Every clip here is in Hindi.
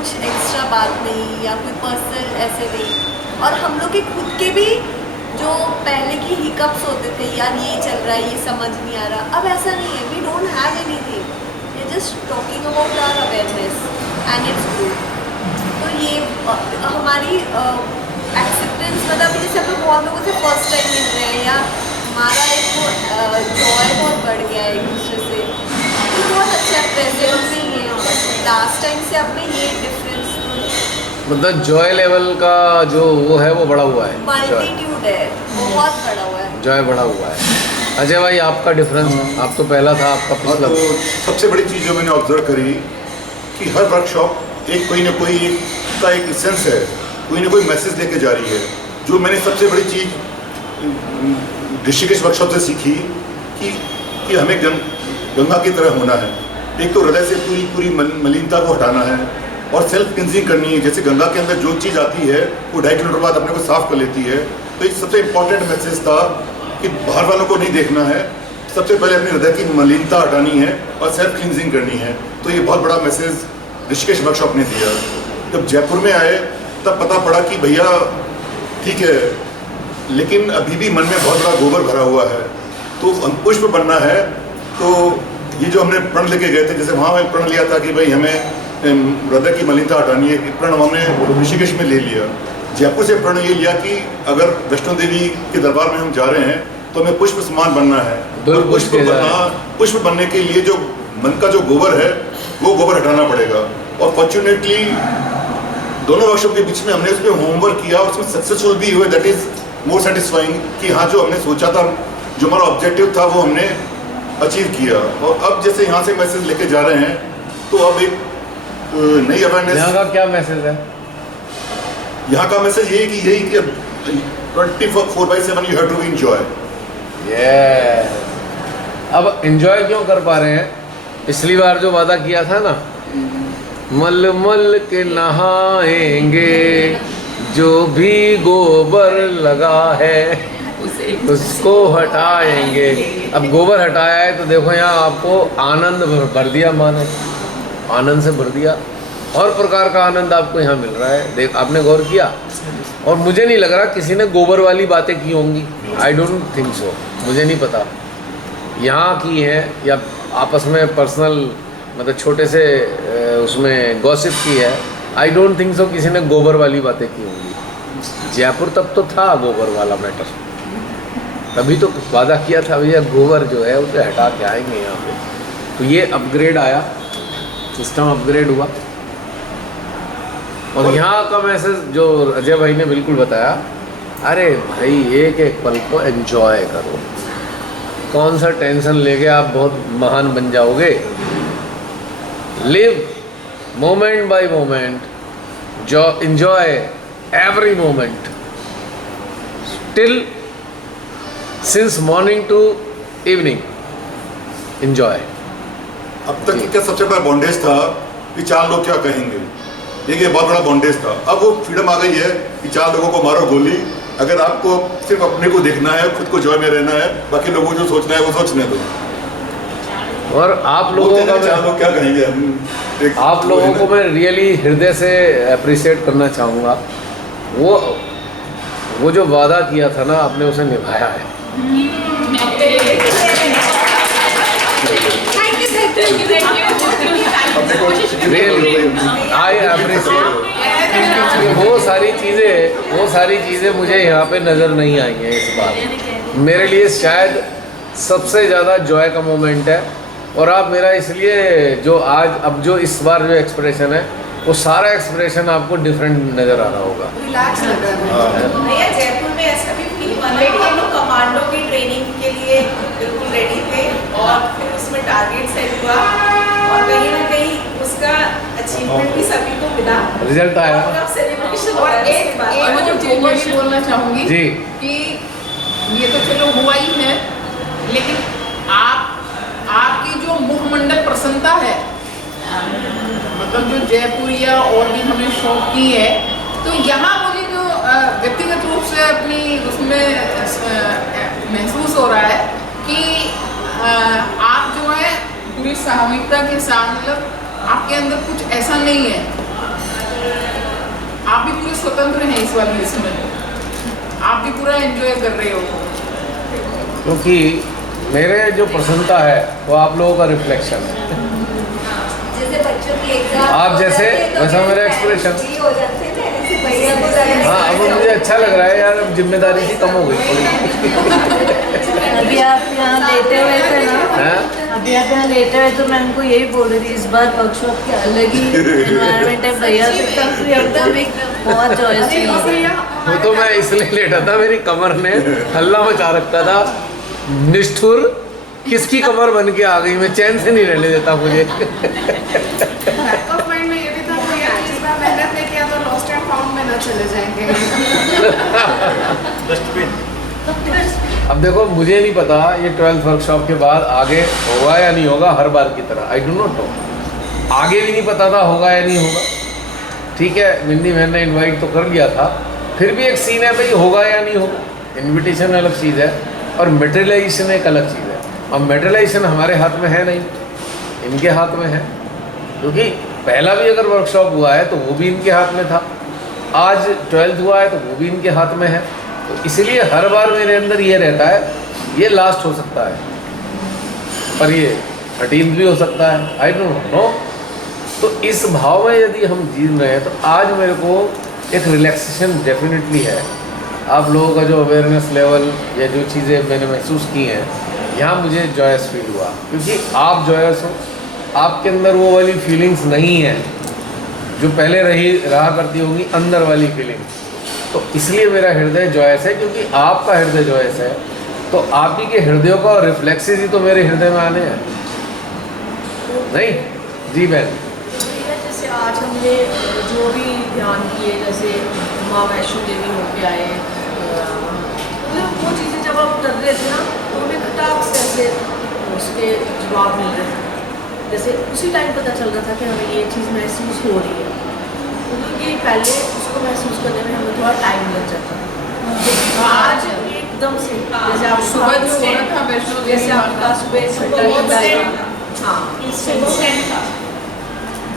कुछ एक्स्ट्रा बात नहीं या कोई पर्सनल ऐसे नहीं। और हम लोग के खुद के भी जो पहले की हिकअप्स होते थे, यार ये चल रहा है, ये समझ नहीं आ रहा, अब ऐसा नहीं है। We don't have anything, we are just talking about our awareness and it's good. तो ये हमारी एक्सेप्टेंस, मतलब जैसे हम लोग बहुत लोगों से फर्स्ट टाइम मिल रहे हैं, या हमारा एक वो जॉय बहुत बढ़ गया है एक दूसरे से, ये बहुत अच्छा है। प्रेजेंट में ये लास्ट टाइम से अब में ये डिफरेंस, मतलब जॉय लेवल का जो वो है वो बढ़ा हुआ है, मल्टीट्यूड है, बहुत बढ़ा हुआ है, जॉय बढ़ा हुआ है। अजय भाई आपका डिफरेंस, आप तो पहला था, आपका पिछला। तो सबसे बड़ी चीज़ जो मैंने ऑब्जर्व करी कि हर वर्कशॉप एक कोई ना कोई एक इसेंस है, कोई ना कोई मैसेज लेके जा रही है। जो मैंने सबसे बड़ी चीज़ ऋषिकेश वर्कशॉप से सीखी कि हमें गंगा की तरह होना है। एक तो हृदय से पूरी मलिनता को हटाना है और सेल्फ क्लिनजिंग करनी है। जैसे गंगा के अंदर जो चीज़ आती है वो 2.5 किलोमीटर बाद अपने को साफ कर लेती है। तो एक सबसे इम्पॉर्टेंट मैसेज था कि बाहर वालों को नहीं देखना है, सबसे पहले अपने हृदय की मलिनता हटानी है और सेल्फ क्लिनजिंग करनी है। तो ये बहुत बड़ा मैसेज ऋषिकेश वर्कशॉप ने दिया। जब जयपुर में आए तब पता पड़ा कि भैया ठीक है, लेकिन अभी भी मन में बहुत बड़ा गोबर भरा हुआ है, तो पुष्प बनना है। तो ये जो हमने प्रण लेके गए थे, जैसे वहाँ मैं प्रण लिया था कि भाई हमें हृदय की मलिनता हटानी है, प्रण हमने ऋषिकेश में ले लिया। जयपुर से प्रण ये लिया कि अगर वैष्णो देवी के दरबार में हम जा रहे हैं तो हमें पुष्प समान बनना है। और पुष्प बनने के लिए जो मन का जो गोबर है वो गोबर हटाना पड़ेगा। और फॉर्चुनेटली दोनों वर्षों के बीच में हमने उसमें होमवर्क किया और उसमें सक्सेसफुल भी हुए। दैट इज मोर सेटिस्फाइंग कि हाँ, जो हमने सोचा था, जो हमारा ऑब्जेक्टिव था, वो हमने अचीव किया। और अब जैसे यहाँ से मैसेज लेके जा रहे हैं तो अब एक नई अवेयरनेस। यहाँ का क्या मैसेज है? यहाँ का मैसेज यही कि 24/7 यू हैव टू एंजॉय। अब एंजॉय क्यों कर पा रहे हैं? पिछली बार जो वादा किया था ना, मल मल के नहाएंगे, जो भी गोबर लगा है उसको हटाएंगे। अब गोबर हटाया है तो देखो यहाँ आपको आनंद भर दिया, माने आनंद से भर दिया। हर प्रकार का आनंद आपको यहाँ मिल रहा है। देख, आपने गौर किया? और मुझे नहीं लग रहा किसी ने गोबर वाली बातें की होंगी। आई डोंट थिंक सो, मुझे नहीं पता यहाँ की है या आपस में पर्सनल, मतलब छोटे से उसमें गॉसिप की है। आई डोंट थिंक सो किसी ने गोबर वाली बातें की होंगी। जयपुर तक तो था गोबर वाला मैटर, तभी तो वादा किया था भैया गोबर जो है उसे हटा के आएंगे यहाँ पे। तो ये अपग्रेड आया, सिस्टम अपग्रेड हुआ। और यहाँ का मैसेज जो अजय भाई ने बिल्कुल बताया, अरे भाई एक एक पल को एंजॉय करो। कौन सा टेंशन लेके आप बहुत महान बन जाओगे। लिव मोमेंट बाय मोमेंट, जो enjoy every moment, till since morning to evening enjoy. अब तक क्या सबसे बड़ा बॉन्डेज था कि 4 लोग क्या कहेंगे, ये बहुत बड़ा बॉन्डेज था। अब वो फ्रीडम आ गई है कि 4 लोगों को मारो गोली। अगर आपको सिर्फ अपने को देखना है, खुद को जॉय में रहना है, बाकी लोगों को जो सोचना है वो सोचने दो। और आप लोगों का 4 लोग क्या कहेंगे, आप लोगों को मैं रियली हृदय से अप्रिशिएट करना चाहूँगा। वो जो वादा किया था ना, आपने उसे निभाया है। I appreciate. वो सारी चीज़ें मुझे यहाँ पे नज़र नहीं आई हैं इस बार। मेरे लिए शायद सबसे ज़्यादा जॉय का मोमेंट है। और आप मेरा इसलिए जो आज अब जो इस बार जो एक्सप्रेशन है, वो सारा एक्सप्रेशन आपको डिफरेंट नज़र आ रहा होगा। रिलैक्स लग रहा है भैया। जयपुर में ऐसा भी फील हुआ ना कि हम लोग कमांडो की ट्रेनिंग के लिए बिल्कुल रेडी थे, और फिर उसमें टारगेट सेट हुआ और कहीं ना कहीं उसका अचीवमेंट भी सभी को मिला, रिजल्ट आया और अब सेलिब्रेशन। और एक मुझे चीज़ भी बोलना चाहूँगी जी कि ये तो चलो हुआ ही है, लेकिन आपकी जो मुखमंडल प्रसन्नता है, मतलब जो जयपुरिया और भी हमने शो की है, तो यहाँ मुझे जो व्यक्तिगत रूप से अपनी उसमें महसूस हो रहा है कि आप जो है पूरी सामूहिकता के साथ, मतलब आपके अंदर कुछ ऐसा नहीं है स्वतंत्र हैं इस वाली लिस्ट में, आप भी पूरा एंजॉय कर रहे हो। क्योंकि मेरे जो प्रसन्नता है वो आप लोगों का रिफ्लेक्शन है। जैसे बच्चों की एग्जाम आप जैसे वैसा मेरा एक्सप्रेशन। हो जाते थे ऐसे भैया को लगा- हाँ, अब मुझे अच्छा लग रहा है यार, अब जिम्मेदारी सी कम हो गई थोड़ी। अभी आप यहाँ लेटे हुए थे ना, हैं? अभी आप यहाँ लेटे हुए तो मैं उनको यही बोल रही थी, इस बार वर्कशॉप की अलग ही एनवायरनमेंट है भैया, तो एकदम फ्री एकदम बहुत जॉयस फील हो रही है। वो तो मैं इसलिए लेटा था, मेरी कमर ने हल्ला मचा रखा था। निष्ठुर किसकी कमर बन के आ गई, मैं चैन से नहीं रहने देता मुझे। बैक ऑफ माइंड में ये भी था कि यार इस बार मेहनत नहीं किया तो लॉस्ट एंड फाउंड में ना चले जाएंगे। अब देखो, मुझे नहीं पता ये 12th वर्कशॉप के बाद आगे होगा या नहीं होगा, हर बार की तरह। आई डू नॉट नो, आगे भी नहीं पता था होगा या नहीं होगा। ठीक है, मिन्नी बहन ने इनवाइट तो कर लिया था, फिर भी एक सीन है भाई, होगा या नहीं होगा। इनविटेशन अलग चीज़ है और मेटेरियलाइजेशन एक अलग चीज़ है। अब मेटेरियलाइजेशन हमारे हाथ में है नहीं, इनके हाथ में है। क्योंकि पहला भी अगर वर्कशॉप हुआ है तो वो भी इनके हाथ में था, आज 12th हुआ है तो वो भी इनके हाथ में है। तो इसलिए हर बार मेरे अंदर ये रहता है, ये लास्ट हो सकता है पर ये 13th भी हो सकता है, आई डोंट नो। तो इस भाव में यदि हम जी रहे हैं तो आज मेरे को एक रिलैक्सेशन डेफिनेटली है। आप लोगों का जो अवेयरनेस लेवल या जो चीज़ें मैंने महसूस की हैं, यहाँ मुझे जॉयस फील हुआ। क्योंकि आप जॉयस हो, आपके अंदर वो वाली फीलिंग्स नहीं है जो पहले रहा करती होंगी, अंदर वाली फीलिंग्स। तो इसलिए मेरा हृदय जॉयस है, क्योंकि आपका हृदय जॉयस है। तो आप ही के हृदयों का रिफ्लेक्सेस ही तो मेरे हृदय में आने हैं, नहीं? जी बहन। जैसे आज हमने जो भी ध्यान किए, जैसे माँ वैष्णो देवी होके आए, मतलब वो चीज़ें जब आप कर रहे थे ना तो हमें खटाक से ऐसे उसके जवाब मिल रहे थे। जैसे उसी टाइम पता चल रहा था कि हमें ये चीज़ महसूस हो रही है, क्योंकि पहले उसको महसूस करने में हमें थोड़ा टाइम लग जाता है। आज एकदम से जैसे आप सुबह जो हो रहा था वैष्णो देवी, जैसे आपका सुबह हाँ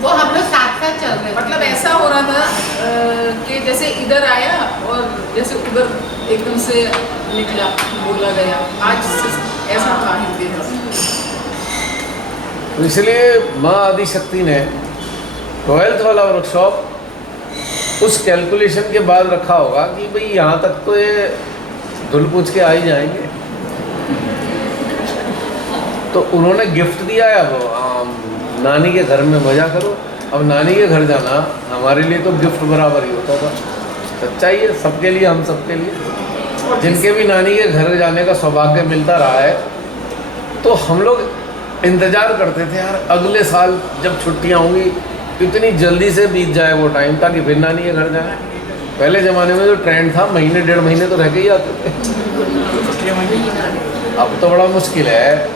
वो हम लोग साथ साथ चल रहे मतलब ऐसा हो रहा था कि जैसे इधर आया और जैसे उधर एकदम से निकला, बोला गया। आज ऐसा था हिंदी में। तो इसलिए माँ आदिशक्ति ने 12th वाला वर्कशॉप उस कैलकुलेशन के बाद रखा होगा कि भाई यहाँ तक तो ये धुल पूछ के आ ही जाएंगे। तो उन्होंने गिफ्ट दिया है, अब नानी के घर में मज़ा करो। अब नानी के घर जाना हमारे लिए तो गिफ्ट बराबर ही होता था। सच्चाई है सबके लिए, हम सबके लिए। जिनके भी नानी के घर जाने का सौभाग्य मिलता रहा है, तो हम लोग इंतज़ार करते थे यार अगले साल जब छुट्टियाँ होंगी कितनी जल्दी से बीत जाए वो टाइम, ताकि फिर नानी के घर जाए। पहले ज़माने में जो ट्रेंड था, महीने 1.5 महीने तो रह के ही आते थे। अब तो बड़ा मुश्किल है,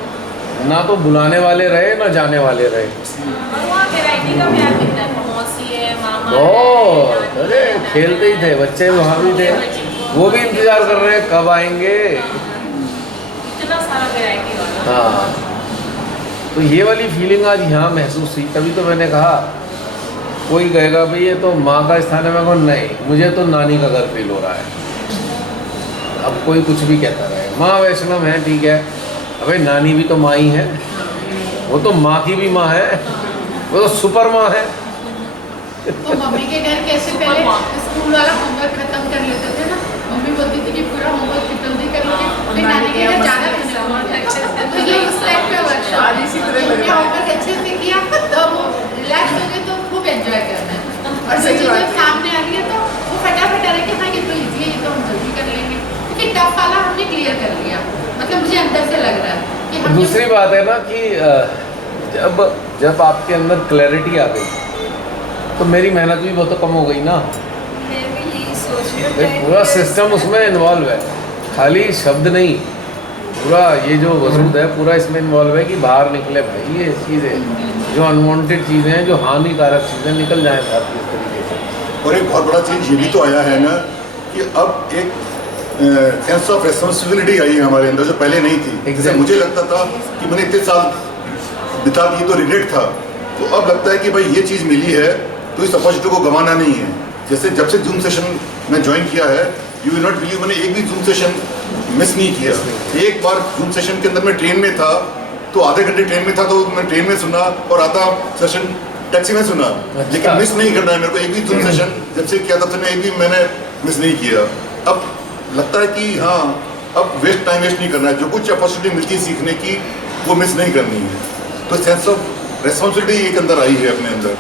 ना तो बुलाने वाले रहे ना जाने वाले रहे। बहुत, अरे खेलते ही थे बच्चे, वहाँ भी थे, वो भी इंतज़ार कर रहे हैं कब आएंगे। हाँ, तो ये वाली फीलिंग आज यहाँ महसूस हुई। तभी तो मैंने कहा, कोई कहेगा भाई ये तो माँ का स्थान है, मैं कहूँ नहीं, मुझे तो नानी का घर फील हो रहा है। अब कोई कुछ भी कहता रहे, माँ वैष्णव है ठीक है, अबे नानी भी तो माँ ही है, वो तो माँ की भी माँ है, वो तो सुपर माँ है। तो मम्मी के घर कैसे पहले स्कूल वाला होमवर्क खत्म कर लेते थे ना, मम्मी बोलती थी कि पूरा होमवर्क जल्दी कर लोगे, फिर नानी के घर जाना तो ये उस टाइप का वर्कशॉप इसी तरह लग रहा है। होमवर्क अच्छे से किया तो वो रिलैक्स हो गए, तो खूब एंजॉय करना है। और जो चीज़ें सामने आ रही है तो वो फटाफट आ रही है कि हाँ ये तो ईजी है, ये तो हम जल्दी कर लेंगे, क्योंकि टफ वाला हमने क्लियर कर लिया। मतलब मुझे अंदर से लग रहा है कि हम दूसरी बात है ना कि जब आपके अंदर क्लैरिटी आ गई तो मेरी मेहनत भी बहुत कम हो गई ना। पूरा सिस्टम उसमें इन्वॉल्व है, खाली शब्द नहीं, पूरा ये जो वजूद है पूरा इसमें इन्वॉल्व है कि बाहर निकले भाई ये चीज़ें, जो अनवांटेड चीज़ें हैं, जो हानिकारक चीज़ें निकल जाएँ बाहर इस तरीके से। और एक बहुत बड़ा चीज़ ये भी तो आया है ना कि अब एक सेंस ऑफ रेस्पॉन्सिबिलिटी आई है हमारे अंदर, जो पहले नहीं थी। जैसे मुझे लगता था कि मैंने इतने साल बिता दिए तो रिग्रेट था, तो अब लगता है कि भाई ये चीज़ मिली है तो इस अपॉर्चुनिटी को गंवाना नहीं है। जैसे जब से जूम सेशन मैं ज्वाइन किया है, यू विल नॉट बिलीव, मैंने एक भी जूम सेशन मिस नहीं किया। एक बार जूम सेशन के अंदर मैं ट्रेन में था, तो आधे घंटे ट्रेन में था तो मैं ट्रेन में सुना, और आधा सेशन टैक्सी में सुना। लेकिन मिस नहीं करना है मेरे को, एक भी जूम सेशन जब से किया तब से मैं एक भी मैंने मिस नहीं किया। अब लगता है कि हाँ, अब टाइम वेस्ट नहीं करना है, जो कुछ अपॉर्चुनिटी मिलती है सीखने की वो मिस नहीं करनी है। तो सेंस ऑफ रिस्पॉन्सिबिलिटी एक अंदर आई है अपने अंदर।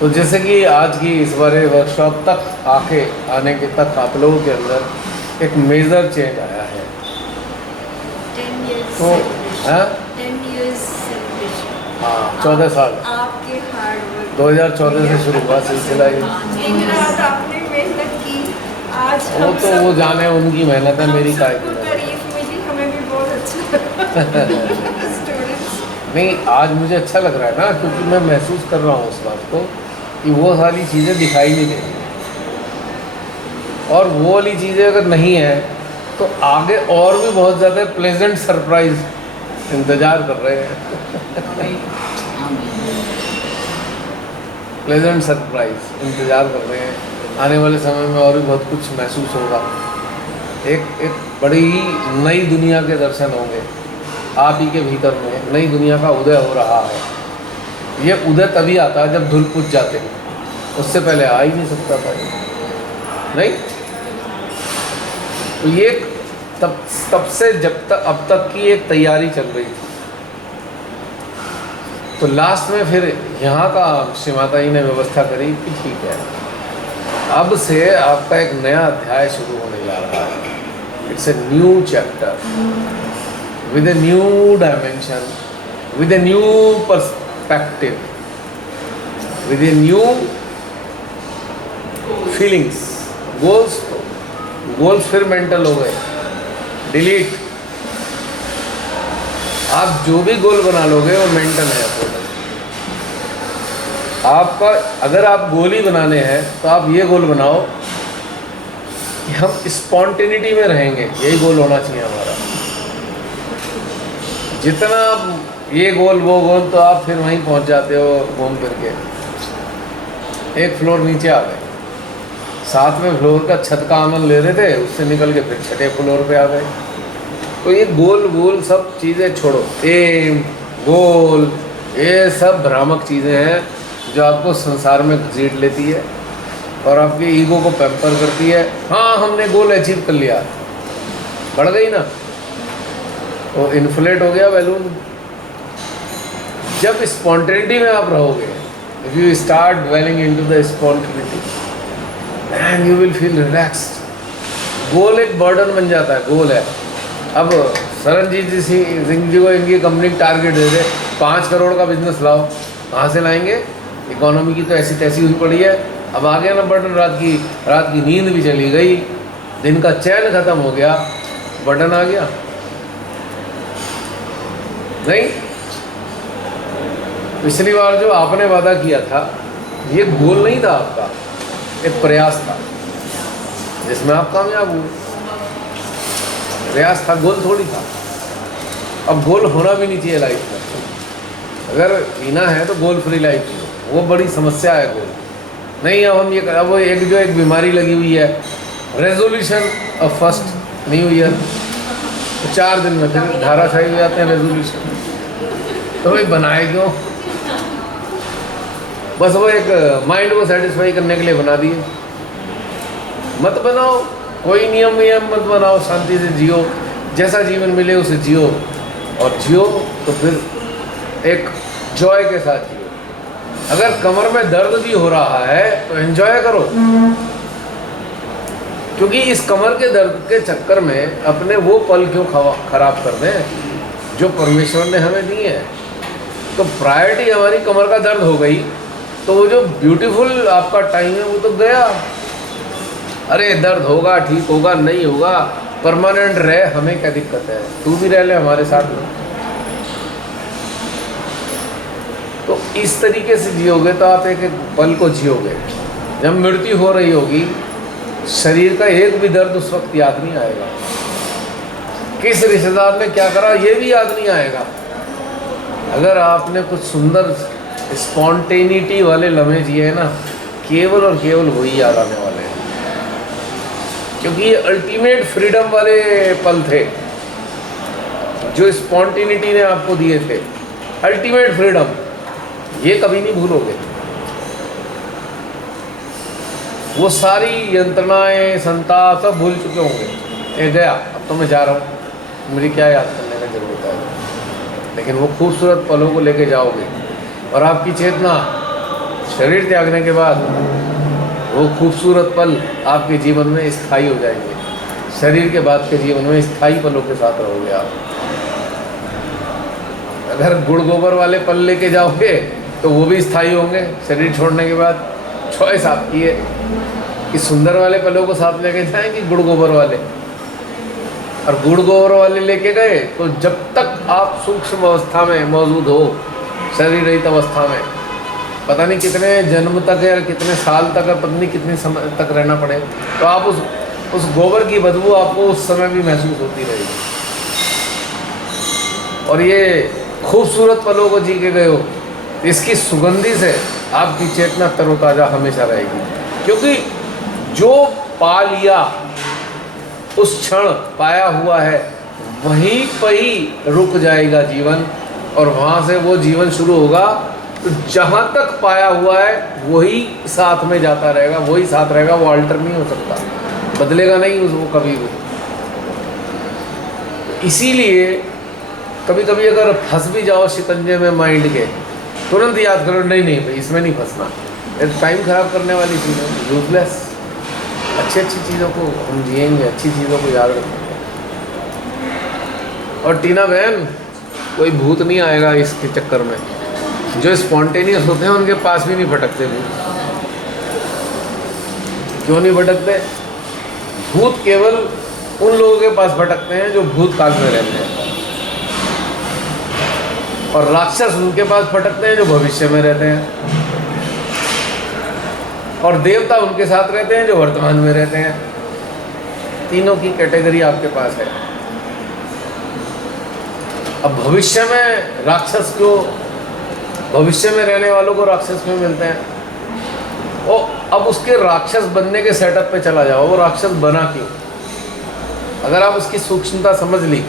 तो जैसे कि आज की इस बारे वर्कशॉप तक आने के तक आप लोगों के अंदर एक मेजर चेंज आया है। 10 years तो हाँ 10 years celebration। हाँ 14 साल आपके हार्ड वर्क 2014 से शुरू हुआ सिलसिला ये। दिन रात आपने मेहनत की, आज वो हम तो सब वो जाने उनकी मेहनत है, हम मेरी काय सबको की। तारीफ मिली, हमें भी बहुत अच्छा स्टूडेंट्स। नहीं, आज मुझे अच्छा लग रहा है ना, क्योंकि मैं महसूस कर रहा हूँ उस बात को कि वो सारी चीज़ें दिखाई नहीं देती, और वो वाली चीज़ें अगर नहीं है तो आगे और भी बहुत ज़्यादा प्लेजेंट सरप्राइज इंतज़ार कर रहे हैं। प्लेजेंट सरप्राइज इंतज़ार कर रहे हैं। आने वाले समय में और भी बहुत कुछ महसूस होगा। एक बड़ी ही नई दुनिया के दर्शन होंगे आप ही के भीतर में। नई दुनिया का उदय हो रहा है। ये उदय तभी आता है जब धुल पुज जाते हैं, उससे पहले आ ही नहीं सकता था ये। नहीं, तो ये तब से जब तक अब तक की एक तैयारी चल रही थी। तो लास्ट में फिर यहाँ का श्री माता जी ने व्यवस्था करी कि ठीक है, अब से आपका एक नया अध्याय शुरू होने जा रहा है। It's a new chapter with a new dimension, with a new perspective, with a new feelings, goals फिर मेंटल हो गए, डिलीट। आप जो भी गोल बना लोगे वो मेंटल है आपका। अगर आप गोल ही बनाने हैं तो आप ये गोल बनाओ कि हम स्पॉन्टेनिटी में रहेंगे, यही गोल होना चाहिए हमारा। जितना आप ये गोल वो गोल, तो आप फिर वहीं पहुंच जाते हो घूम फिर के। एक फ्लोर नीचे आ गए, 7वें फ्लोर का छत का आनंद ले रहे थे, उससे निकल के फिर 6ठे फ्लोर पे आ गए। तो ये गोल सब चीज़ें छोड़ो, एम गोल ये सब भ्रामक चीज़ें हैं जो आपको संसार में घसीट लेती है और आपके ईगो को पैम्पर करती है। हाँ, हमने गोल अचीव कर लिया, बढ़ गई ना, वो इन्फ्लेट हो गया बैलून। जब स्पॉन्टेनिटी में आप रहोगे, if you start dwelling into the spontaneity and you will feel relaxed. Goal एक बर्डन बन जाता है, गोल है। अब सरनजीत सिंह जी को इनकी कंपनी टारगेट दे दे 5 करोड़ का बिजनेस लाओ, कहाँ से लाएंगे? इकोनॉमी की तो ऐसी तैसी हुई पड़ी है। अब आ गया ना बर्डन, रात की नींद भी चली गई, दिन का चैन खत्म हो गया, बर्डन आ गया। नहीं, पिछली बार जो आपने वादा किया था ये गोल नहीं था आपका, एक प्रयास था जिसमें आप कामयाब हुए। प्रयास था, गोल थोड़ी था। अब गोल होना भी नहीं चाहिए लाइफ में। अगर जीना है तो गोल फ्री लाइफ जियो, वो बड़ी समस्या है गोल नहीं। अब वो एक बीमारी लगी हुई है, resolution of first new year, तो 4 दिन में फिर धाराशाही हो जाते हैं रेजोल्यूशन। तो भाई बनाए क्यों? बस वो एक माइंड को सेटिस्फाई करने के लिए बना दिए। मत बनाओ, कोई नियम मत बनाओ, शांति से जियो, जैसा जीवन मिले उसे जियो, और जियो तो फिर एक जॉय के साथ जियो। अगर कमर में दर्द भी हो रहा है तो एंजॉय करो, क्योंकि इस कमर के दर्द के चक्कर में अपने वो पल क्यों खराब कर दें जो परमेश्वर ने हमें दिए हैं। तो प्रायोरिटी हमारी कमर का दर्द हो गई, तो वो जो ब्यूटीफुल आपका टाइम है वो तो गया। अरे दर्द होगा, ठीक होगा, नहीं होगा, परमानेंट रहे, हमें क्या दिक्कत है? तू भी रह ले हमारे साथ में। तो इस तरीके से जियोगे तो आप एक पल को जियोगे। जब मृत्यु हो रही होगी, शरीर का एक भी दर्द उस वक्त याद नहीं आएगा। किस रिश्तेदार ने क्या करा ये भी याद नहीं आएगा। अगर आपने कुछ सुंदर स्पॉन्टेनिटी वाले लम्हे जिए ना, केवल और केवल वही याद आने वाले हैं, क्योंकि ये अल्टीमेट फ्रीडम वाले पल थे जो स्पॉन्टेनिटी ने आपको दिए थे। अल्टीमेट फ्रीडम, ये कभी नहीं भूलोगे। वो सारी यंत्रणाएं, संताप सब भूल चुके होंगे। ये गया, अब तो मैं जा रहा हूँ, मुझे क्या याद करने की ज़रूरत है। लेकिन वो खूबसूरत पलों को लेके जाओगे और आपकी चेतना शरीर त्यागने के बाद वो खूबसूरत पल आपके जीवन में स्थायी हो जाएंगे। शरीर के बाद के जीवन में स्थायी पलों के साथ रहोगे आप। अगर गुड़ गोबर वाले पल लेके जाओगे तो वो भी स्थायी होंगे शरीर छोड़ने के बाद। चॉइस आपकी है कि सुंदर वाले पलों को साथ लेके जाएं कि गुड़ गोबर वाले। और गुड़ गोबर वाले लेके गए तो जब तक आप सूक्ष्म अवस्था में मौजूद हो, शरीर रहित अवस्था में, पता नहीं कितने जन्म तक या कितने साल तक या पता नहीं कितने समय तक रहना पड़े, तो आप उस गोबर की बदबू आपको उस समय भी महसूस होती रहेगी। और ये खूबसूरत पलों को जी के गए हो, इसकी सुगंधी से आपकी चेतना तरोताज़ा हमेशा रहेगी। क्योंकि जो पा लिया, उस क्षण पाया हुआ है, वहीं पर ही रुक जाएगा जीवन, और वहाँ से वो जीवन शुरू होगा। तो जहाँ तक पाया हुआ है वही साथ में जाता रहेगा, वही साथ रहेगा, वो अल्टर नहीं हो सकता, बदलेगा नहीं वो कभी भी। इसीलिए कभी कभी अगर फंस भी जाओ शिकंजे में माइंड के, तुरंत याद करो नहीं नहीं भाई इसमें नहीं फंसना, ये टाइम ख़राब करने वाली चीज़ है, यूजलेस। अच्छी अच्छी चीज़ों को हम जिएंगे, अच्छी चीज़ों को याद रखेंगे। और टीना बहन, कोई भूत नहीं आएगा इसके चक्कर में। जो स्पॉन्टेनियस होते हैं उनके पास भी नहीं भटकते भूत। क्यों नहीं भटकते? भूत केवल उन लोगों के पास भटकते हैं जो भूतकाल में रहते हैं, और राक्षस उनके पास भटकते हैं जो भविष्य में रहते हैं, और देवता उनके साथ रहते हैं जो वर्तमान में रहते हैं। तीनों की कैटेगरी आपके पास है। अब भविष्य में राक्षस को, भविष्य में रहने वालों को राक्षस क्यों मिलते हैं? वो अब उसके राक्षस बनने के सेटअप पे चला जाओ, वो राक्षस बना क्यों? अगर आप उसकी सूक्ष्मता समझ ली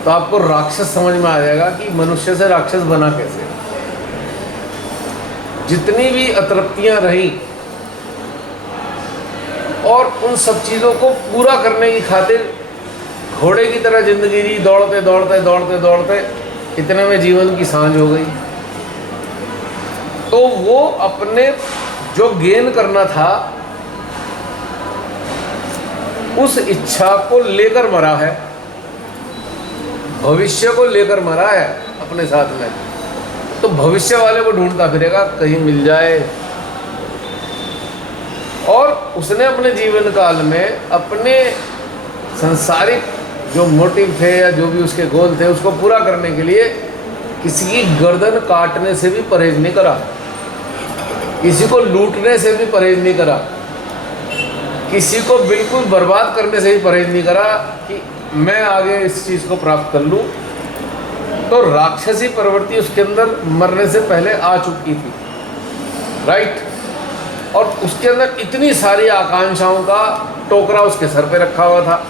तो आपको राक्षस समझ में आ जाएगा कि मनुष्य से राक्षस बना कैसे। जितनी भी अतृप्तियां रही, और उन सब चीज़ों को पूरा करने की खातिर घोड़े की तरह जिंदगी जी, दौड़ते दौड़ते दौड़ते दौड़ते इतने में जीवन की सांझ हो गई। तो वो अपने जो गेन करना था उस इच्छा को लेकर मरा है, भविष्य को लेकर मरा है अपने साथ में। तो भविष्य वाले को ढूंढता फिरेगा कहीं मिल जाए। और उसने अपने जीवन काल में अपने सांसारिक जो मोटिव थे या जो भी उसके गोल थे उसको पूरा करने के लिए किसी की गर्दन काटने से भी परहेज नहीं करा, किसी को लूटने से भी परहेज नहीं करा, किसी को बिल्कुल बर्बाद करने से भी परहेज नहीं करा कि मैं आगे इस चीज़ को प्राप्त कर लूँ। तो राक्षसी प्रवृत्ति उसके अंदर मरने से पहले आ चुकी थी, राइट। और उसके अंदर इतनी सारी आकांक्षाओं का टोकरा उसके सर पे रखा हुआ था,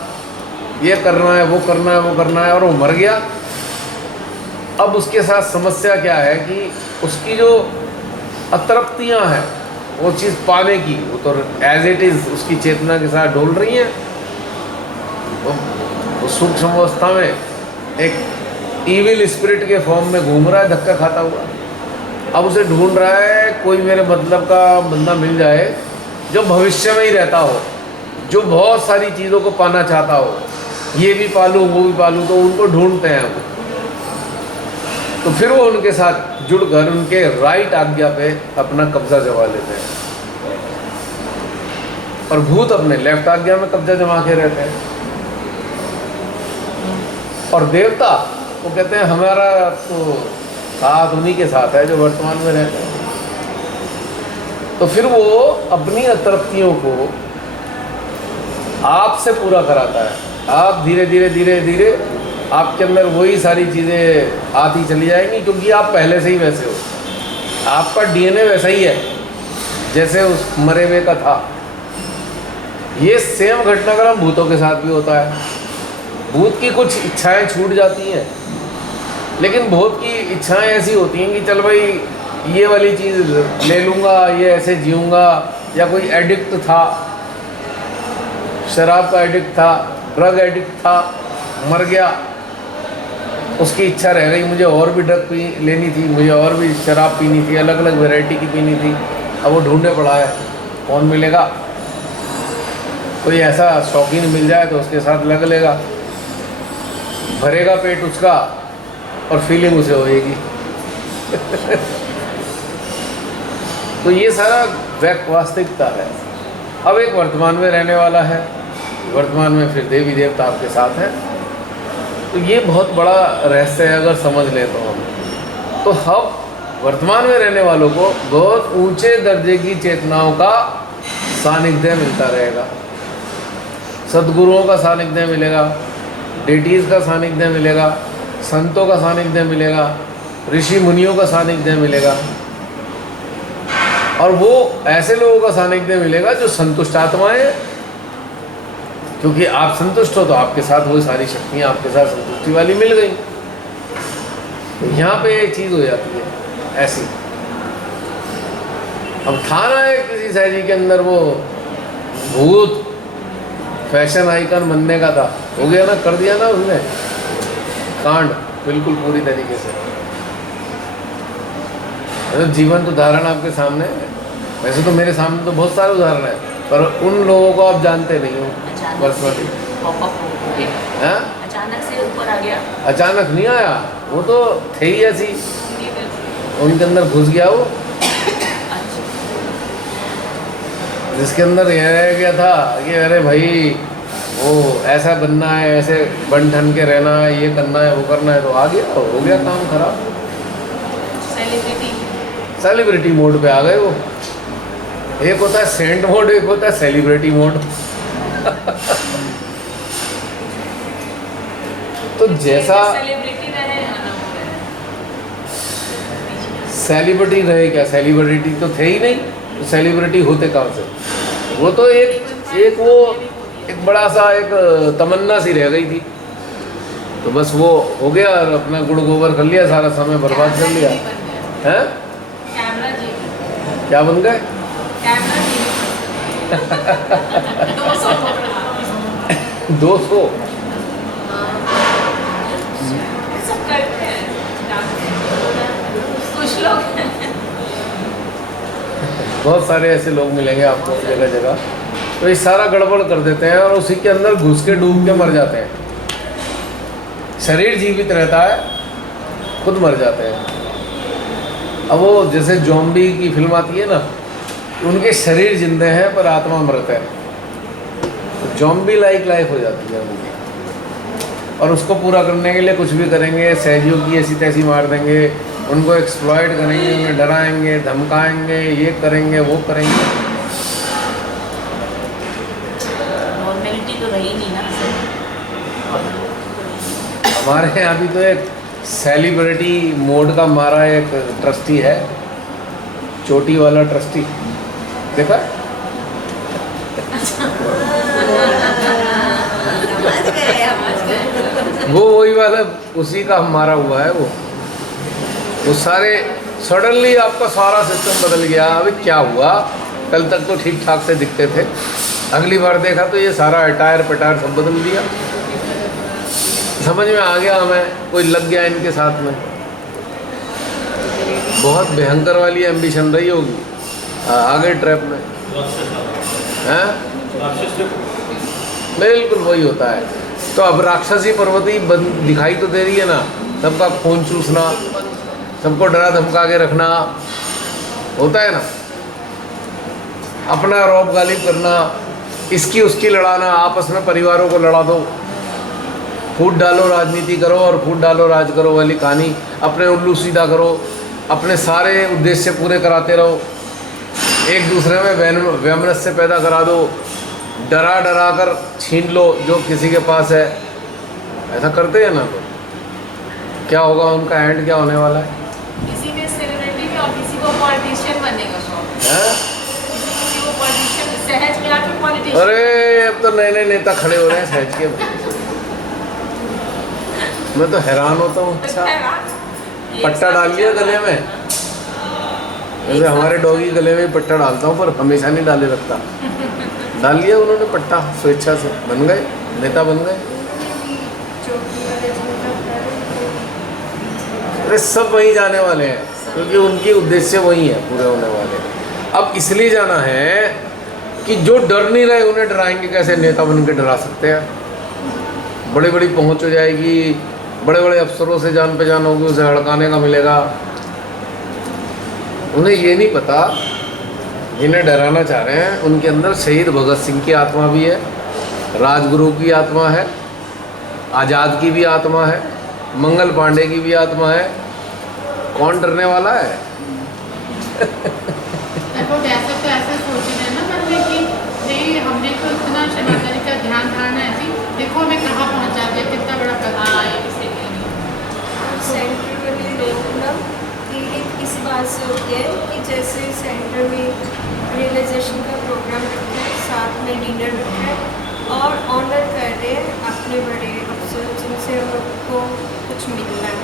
ये करना है, वो करना है, वो करना है, और वो मर गया। अब उसके साथ समस्या क्या है कि उसकी जो अतृप्तियाँ हैं वो चीज़ पाने की, वो तो एज इट इज़ उसकी चेतना के साथ डोल रही हैं। वो सूक्ष्म अवस्था में एक ईविल स्पिरिट के फॉर्म में घूम रहा है, धक्का खाता हुआ। अब उसे ढूंढ रहा है कोई मेरे मतलब का बंदा मिल जाए जो भविष्य में ही रहता हो, जो बहुत सारी चीज़ों को पाना चाहता हो, ये भी पालूँ वो भी पालूँ। तो उनको ढूंढते हैं वो। तो फिर वो उनके साथ जुड़कर उनके राइट आज्ञा पे अपना कब्जा जमा लेते हैं, और भूत अपने लेफ्ट आज्ञा में कब्जा जमा के रहते हैं। और देवता वो कहते हैं हमारा तो साथ उन्हीं के साथ है जो वर्तमान में रहते हैं। तो फिर वो अपनी अतृप्तियों को आपसे पूरा कराता है। आप धीरे धीरे धीरे धीरे आपके अंदर वही सारी चीज़ें आती चली जाएंगी, क्योंकि आप पहले से ही वैसे हो, आपका डीएनए वैसा ही है। जैसे उस मरे हुए का था। ये सेम घटनाक्रम भूतों के साथ भी होता है। भूत की कुछ इच्छाएं छूट जाती हैं, लेकिन भूत की इच्छाएं ऐसी होती हैं कि चल भाई ये वाली चीज़ ले लूँगा, ये ऐसे जीऊँगा। या कोई एडिक्ट था, शराब का एडिक्ट था, ड्रग एडिक्ट था, मर गया, उसकी इच्छा रह गई मुझे और भी ड्रग लेनी थी, मुझे और भी शराब पीनी थी, अलग अलग वैरायटी की पीनी थी। अब वो ढूंढने पड़ा है, कौन मिलेगा? कोई ऐसा शौकीन मिल जाए तो उसके साथ लग लेगा, भरेगा पेट उसका और फीलिंग उसे होएगी। तो ये सारा वास्तविकता है। अब एक वर्तमान में रहने वाला है, वर्तमान में फिर देवी देवता आपके साथ हैं। तो ये बहुत बड़ा रहस्य है अगर समझ लें तो हम। तो हम वर्तमान में रहने वालों को बहुत ऊंचे दर्जे की चेतनाओं का सानिध्य मिलता रहेगा। सद्गुरुओं का सानिध्य मिलेगा, डेटीज़ का सानिध्य मिलेगा, संतों का सानिध्य मिलेगा, ऋषि मुनियों का सानिध्य मिलेगा। और वो ऐसे लोगों का सानिध्य मिलेगा जो संतुष्ट आत्माएं हैं, क्योंकि आप संतुष्ट हो तो आपके साथ वो सारी शक्तियाँ आपके साथ संतुष्टि वाली मिल गई। तो यहाँ पे एक चीज़ हो जाती है ऐसी। अब था ना एक किसी सहजी के अंदर वो भूत फैशन आइकन बनने का था, हो गया ना, कर दिया ना उसने कांड बिल्कुल पूरी तरीके से। मतलब जीवंत उदाहरण आपके सामने है। वैसे तो मेरे सामने तो बहुत सारे उदाहरण हैं, पर उन लोगों को आप जानते नहीं हो पर्सनली। अचानक से ऊपर आ गया, अचानक नहीं आया, वो तो थे ही ऐसी, उनके अंदर घुस गया वो, जिसके अंदर यह रह गया था कि अरे भाई वो ऐसा बनना है, ऐसे बन ठन के रहना है, ये करना है, वो करना है, तो आ गया, हो गया काम खराब। सेलिब्रिटी मोड पे आ गए वो। एक होता है सेंट मोड, एक होता है सेलिब्रिटी मोड। तो जैसा सेलिब्रिटी रहे क्या, सेलिब्रिटी तो थे ही नहीं, तो सेलिब्रिटी होते कहाँ से? वो तो एक बड़ा सा एक तमन्ना सी रह गई थी। तो बस वो हो गया और अपना गुड़ गोबर कर लिया, सारा समय बर्बाद कर लिया। हैं? क्या बन गए? 200 बहुत सारे ऐसे लोग मिलेंगे आपको जगह जगह। तो ये सारा गड़बड़ कर देते हैं और उसी के अंदर घुस के डूब के मर जाते हैं। शरीर जीवित रहता है, खुद मर जाते हैं। अब वो जैसे ज़ॉम्बी की फिल्म आती है ना, उनके शरीर जिंदे हैं पर आत्मा मृत है। तो ज़ॉम्बी लाइफ हो जाती है उनकी, और उसको पूरा करने के लिए कुछ भी करेंगे, सहजियों की ऐसी तैसी मार देंगे, उनको एक्सप्लॉइट करेंगे, उन्हें डराएंगे, धमकाएंगे, ये करेंगे, वो करेंगे। नॉर्मलिटी तो रही नहीं ना। हमारे यहाँ भी तो एक सेलिब्रिटी मोड का मारा एक ट्रस्टी है, चोटी वाला ट्रस्टी, देखा? वो वही वाला, उसी का मारा हुआ है वो सारे सडनली आपका सारा सिस्टम बदल गया। अभी क्या हुआ? कल तक तो ठीक ठाक से दिखते थे, अगली बार देखा तो ये सारा अटायर पटायर सब बदल दिया। समझ में आ गया हमें, कोई लग गया इनके साथ में। बहुत भयंकर वाली एम्बिशन रही होगी आगे ट्रैप में, हैं? बिल्कुल वही होता है। तो अब राक्षसी पर्वती दिखाई तो दे रही है ना, सबका खून चूसना, सबको डरा धमका के रखना होता है ना, अपना रौब गालिब करना, इसकी उसकी लड़ाना, आपस में परिवारों को लड़ा दो, फूट डालो राजनीति करो और फूट डालो राज करो वाली कहानी, अपने उल्लू सीधा करो, अपने सारे उद्देश्य पूरे कराते रहो, एक दूसरे में वैमनस्य पैदा करा दो, डरा डरा कर छीन लो जो किसी के पास है। ऐसा करते हैं ना, तो क्या होगा? उनका एंड क्या होने वाला है? किसी में सेलिब्रिटी में और किसी को पॉलिटिशियन बनने का शौक है। तो नए नए नेता खड़े हो रहे हैं सहज के। मैं तो हैरान होता हूँ। अच्छा पट्टा डाल लिया गले में, जैसे हमारे डॉगी गले में पट्टा डालता हूँ, पर हमेशा नहीं डाले रखता। डाल लिया उन्होंने पट्टा, स्वेच्छा से बन गए, नेता बन गए। अरे सब वहीं जाने वाले हैं, क्योंकि उनके उद्देश्य वही है पूरे होने वाले। अब इसलिए जाना है कि जो डर नहीं रहे उन्हें डराएंगे कैसे? नेता बन के डरा सकते हैं। बड़ी बड़ी पहुंच हो जाएगी, बड़े बड़े अफसरों से जान पहचान होगी, उसे हड़काने का मिलेगा। उन्हें ये नहीं पता, जिन्हें डराना चाह रहे हैं उनके अंदर शहीद भगत सिंह की आत्मा भी है, राजगुरु की आत्मा है, आज़ाद की भी आत्मा है, मंगल पांडे की भी आत्मा है। कौन डरने वाला है? देखो वैसे तो ऐसे सोचते हैं ना मन में कि नहीं हमने तो इतना शनातनी का ध्यान धारणा ऐसी, देखो हमें कहाँ पहुँचा दिया, कितना बड़ा कदम। हाँ ये भी सही है। सेंटर वाले लोग ना कि एक इस बात से होते हैं कि जैसे सेंटर में रियलाइजेशन का प्रोग्राम रखा है, साथ में डिनर रखा है और ऑनर कर रहे हैं अपने बड़े अफसर जिनसे हमको कुछ मिलना है,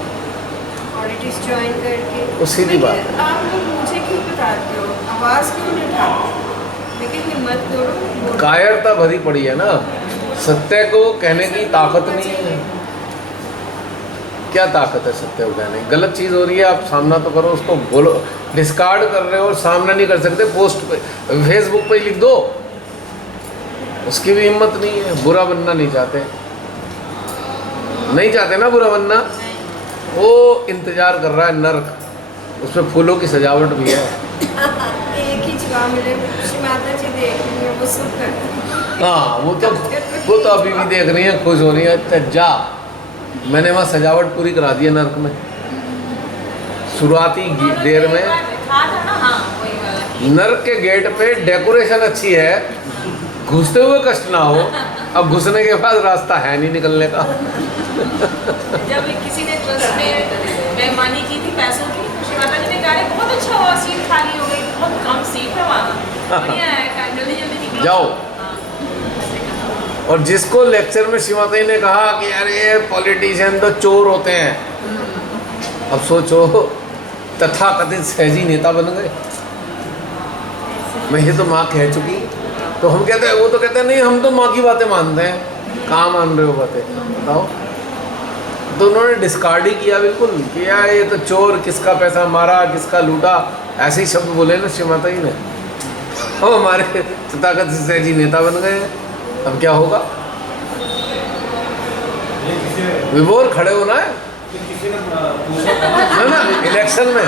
पॉलिटिक्स ज्वाइन करके। वो सीधी बात लेकिन आप लोग मुझे क्यों बताते हो, आवाज़ क्यों नहीं उठाते? लेकिन हिम्मत करो। कायरता भरी पड़ी है ना, सत्य को कहने की ताकत नहीं है। क्या ताकत है सत्य को कहने की? गलत चीज़ हो रही है, आप सामना तो करो, उसको बोलो। डिस्कार्ड कर रहे हो और सामना नहीं कर सकते, पोस्ट पे फेसबुक पे लिख दो, उसकी भी हिम्मत नहीं है। बुरा बनना नहीं चाहते, नहीं चाहते ना बुरा बनना। वो इंतजार कर रहा है नर्क, उसमें फूलों की सजावट भी है। एक ही जगह मिले, माता जी देख रही है, वो सब करती हैं। हाँ वो तो अभी भी देख रही हैं, खुश हो रही हैं। अच्छा जा, मैंने वहाँ सजावट पूरी करा दी है नर्क में। शुरुआती देर में नर्क के गेट पे डेकोरेशन अच्छी है, घुसते हुए कष्ट ना हो। अब घुसने के बाद रास्ता है नहीं निकलने का। जब किसी ने ट्रस्ट में बेईमानी की थी पैसों की, श्री माता जी ने कहा बहुत अच्छा हुआ, सीट खाली हो गई, बहुत कम सीट है वहाँ, बढ़िया है, जल्दी जल्दी निकलो जाओ। हाँ। और जिसको लेक्चर में श्री माता जी ने कहा कि यार ये पॉलिटिशियन तो चोर होते हैं, अब सोचो तथाकथित सहजी नेता बन गए। मैं ये तो माँ कह चुकी, तो हम कहते हैं, वो तो कहते हैं नहीं हम तो माँ की बातें मानते हैं। कहाँ मान रहे हो बातें बताओ? तो उन्होंने डिस्कार्ड ही किया बिल्कुल कि यार ये तो चोर, किसका पैसा मारा, किसका लूटा, ऐसे ही शब्द बोले ना श्री माता जी ने। हम हमारे तथाकथित सहजी नेता बन गए हैं। अब क्या होगा? विभोर खड़े होना है ना इलेक्शन में।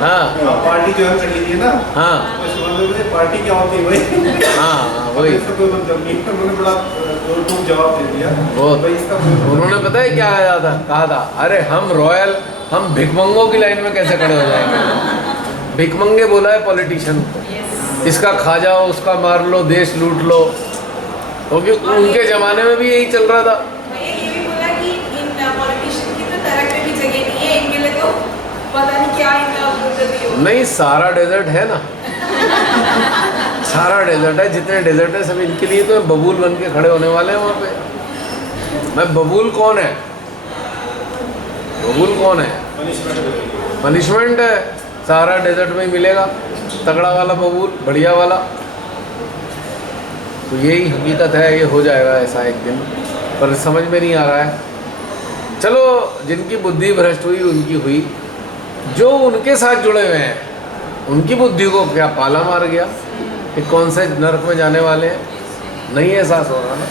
हाँ पार्टी ज्वाइन कर लीजिए ना। हाँ पार्टी क्या होती है भाई? हाँ वही कोई मतलब नहीं, उन्होंने बड़ा रोक जवाब दे दिया। बहुत उन्होंने पता है क्या कहा था? अरे हम रॉयल, हम भिकमंगों की लाइन में कैसे खड़े हो जाएंगे? भिकमंगे बोला है पॉलिटिशियन को, इसका खा जाओ, उसका मार लो, देश लूट लो। क्योंकि उनके ज़माने में भी यही चल रहा था। ये भी बोला कि इन पॉलिटिशियन की तो तरक में भी जगह नहीं है, इनके लिए तो पता नहीं क्या इनका उद्देश्य हो। नहीं सारा डेजर्ट है ना, सारा डेजर्ट है, जितने डेजर्ट है सब इनके लिए तो बबूल बन के खड़े होने वाले हैं वहाँ पे। मैं बबूल कौन है? बबूल कौन है? पनिशमेंट है, सारा डेजर्ट में ही मिलेगा, तगड़ा वाला बबूल, बढ़िया वाला। तो यही हकीकत है, ये हो जाएगा ऐसा एक दिन, पर समझ में नहीं आ रहा है। चलो जिनकी बुद्धि भ्रष्ट हुई उनकी हुई, जो उनके साथ जुड़े हुए हैं उनकी बुद्धि को क्या पाला मार गया कि कौन से नर्क में जाने वाले हैं, नहीं एहसास हो रहा ना।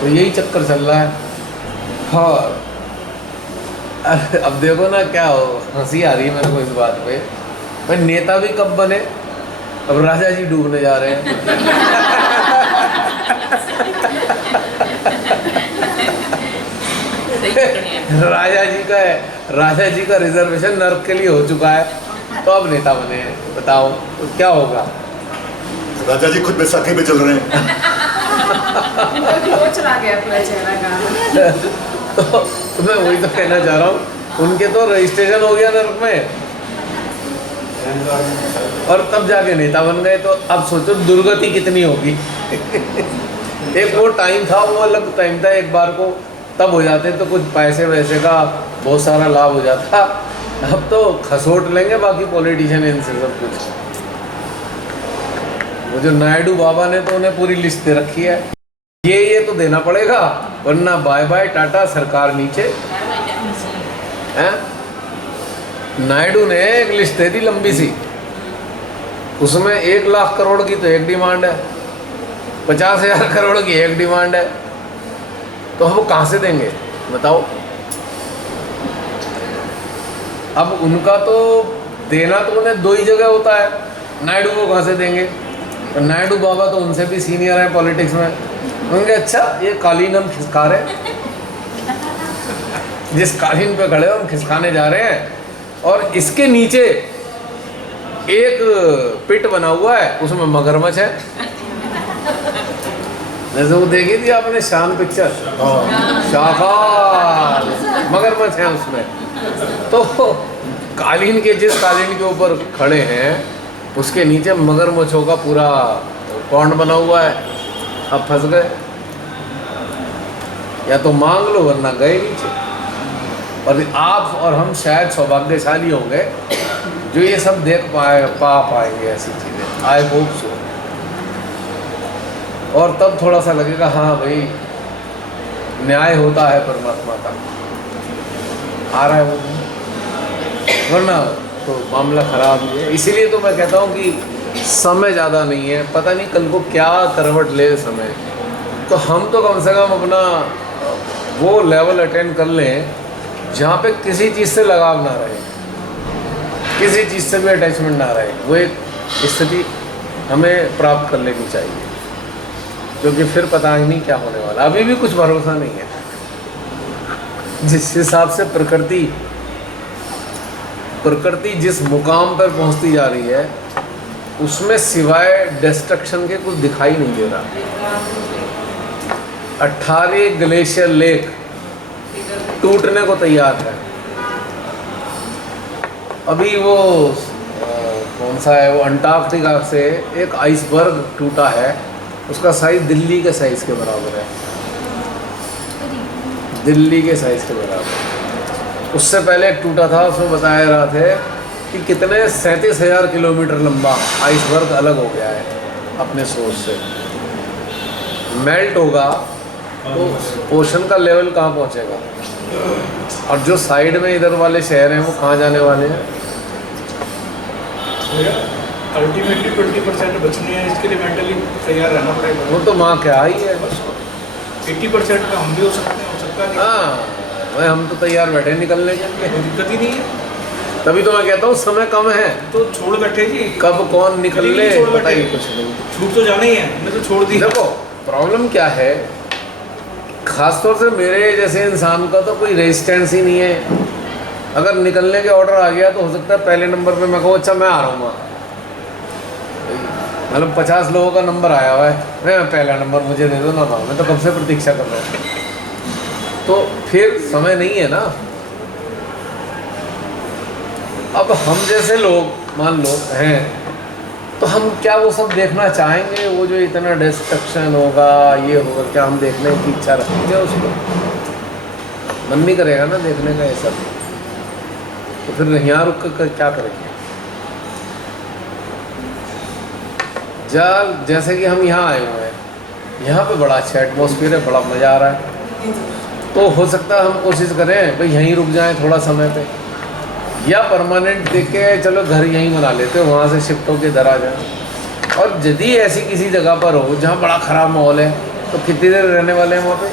तो यही चक्कर चल रहा है। और अब देखो ना क्या हो, हंसी आ रही है मेरे को इस बात पे। भाई नेता भी कब बने? अब राजा जी डूबने जा रहे हैं। राजा जी का रिजर्वेशन नर्क के लिए हो चुका है, तो अब नेता बने हैं। बताओ तो क्या होगा? राजा जी खुद बैसाखी पे चल रहे हैं। चला गया अपना चेहरा का। तो मैं वही तो कहना चाह रहा हूँ उनके तो रजिस्ट्रेशन हो गया नर्क में, और तब जाके नेता बन गए। तो अब सोचो दुर्गति कितनी होगी। एक वो टाइम था, वो अलग टाइम था, एक बार को तब हो जाते तो कुछ पैसे वैसे का बहुत सारा लाभ हो जाता। अब तो खसोट लेंगे बाकी पॉलिटिशियन इनसे सब कुछ। वो जो नायडू बाबा ने तो उन्हें पूरी लिस्ट दे रखी है, ये तो देना पड़ेगा, वरना बाय बाय टाटा, सरकार नीचे। हैं? नायडू ने एक लिस्ट दे दी लंबी सी, उसमें 1 लाख करोड़ की तो एक डिमांड है, 50,000 करोड़ की एक डिमांड है। तो हम कहाँ से देंगे बताओ? अब उनका तो देना तो उन्हें 2 ही जगह होता है, नायडू को कहाँ से देंगे? तो नायडू बाबा तो उनसे भी सीनियर है पॉलिटिक्स में। उनके अच्छा ये कालीन हम खिसका रहे हैं, जिस कालीन पे खड़े हम खिसकाने जा रहे हैं, और इसके नीचे एक पिट बना हुआ है, उसमें मगरमच्छ है। जैसे वो देखी थी आपने शान पिक्चर, शाखार मगरमच्छ है उसमें। तो कालीन के, जिस कालीन के ऊपर खड़े हैं उसके नीचे मगरमच्छों का पूरा पॉन्ड बना हुआ है। अब फंस गए, या तो मांग लो वरना गए नीचे। और आप और हम शायद सौभाग्यशाली होंगे जो ये सब देख पाएंगे ऐसी चीज़ें, आई होप सो। और तब थोड़ा सा लगेगा हाँ भाई न्याय होता है परमात्मा का, आ रहा है वो, वरना तो मामला ख़राब ही है। इसीलिए तो मैं कहता हूँ कि समय ज़्यादा नहीं है, पता नहीं कल को क्या करवट ले समय। तो हम तो कम से कम अपना वो लेवल अटेंड कर लें जहाँ पे किसी चीज़ से लगाव ना रहे, किसी चीज़ से भी अटैचमेंट ना रहे। वो एक स्थिति हमें प्राप्त कर लेनी चाहिए, क्योंकि फिर पता ही नहीं क्या होने वाला। अभी भी कुछ भरोसा नहीं है। जिस हिसाब से प्रकृति जिस मुकाम पर पहुंचती जा रही है, उसमें सिवाय डिस्ट्रक्शन के कुछ दिखाई नहीं दे रहा। 18 ग्लेशियर लेक टूटने को तैयार है। अभी वो कौन सा है, वो अंटार्कटिका से एक आइसबर्ग टूटा है, उसका साइज दिल्ली के साइज़ के बराबर है, दिल्ली के साइज़ के बराबर। उससे पहले एक टूटा था, उसमें बताया रहा थे कि कितने 37,000 किलोमीटर लंबा आइसबर्ग अलग हो गया है अपने सोर्स से। मेल्ट होगा तो ओशन का लेवल कहाँ पहुँचेगा, और जो साइड में इधर वाले शहर हैं वो कहाँ जाने वाले हैं? अल्टीमेटली 20% बचनी है, इसके लिए मेंटली तैयार रहना पड़ेगा। वो तो माँ क्या ही है, 80% का हम भी हो सकते हैं, हो सकता नहीं। हाँ भाई हम तो तैयार बैठे निकलने के लिए, कोई दिक्कत ही नहीं है। तभी तो मैं कहता हूँ समय कम है, तो छोड़ बैठे जी, कब कौन निकल ले छोड़ पता ही बैठे। कुछ नहीं। छूट तो जाना ही है, हमने तो छोड़ दी। देखो प्रॉब्लम क्या है, खासतौर से मेरे जैसे इंसान का तो कोई रेजिस्टेंस ही नहीं है। अगर निकलने के ऑर्डर आ गया तो हो सकता है पहले नंबर पे मैं कहूँ अच्छा मैं आ रहा हूँ, मतलब 50 लोगों का नंबर आया हुआ है, मैं पहला नंबर मुझे दे दो ना, मैं तो कब से प्रतीक्षा कर रहा हूँ। तो फिर समय नहीं है ना। अब हम जैसे लोग मान लो हैं, तो हम क्या वो सब देखना चाहेंगे? वो जो इतना डिस्ट्रक्शन होगा, ये होगा, क्या हम देखने की इच्छा रखेंगे? उसको मन नहीं करेगा ना देखने का ये सब। तो फिर यहाँ रुक कर क्या करेंगे? जैसे कि हम यहाँ आए हुए हैं, यहाँ पे बड़ा अच्छा एटमॉस्फेयर है, बड़ा मज़ा आ रहा है। तो हो सकता है हम कोशिश करें भाई यहीं रुक जाएं थोड़ा समय पे, या परमानेंट देख के चलो घर यहीं बना लेते हो, वहाँ से शिफ्ट होकर इधर आ जाए। और यदि ऐसी किसी जगह पर हो जहाँ बड़ा ख़राब माहौल है, तो कितनी देर रहने वाले हैं वहाँ पे?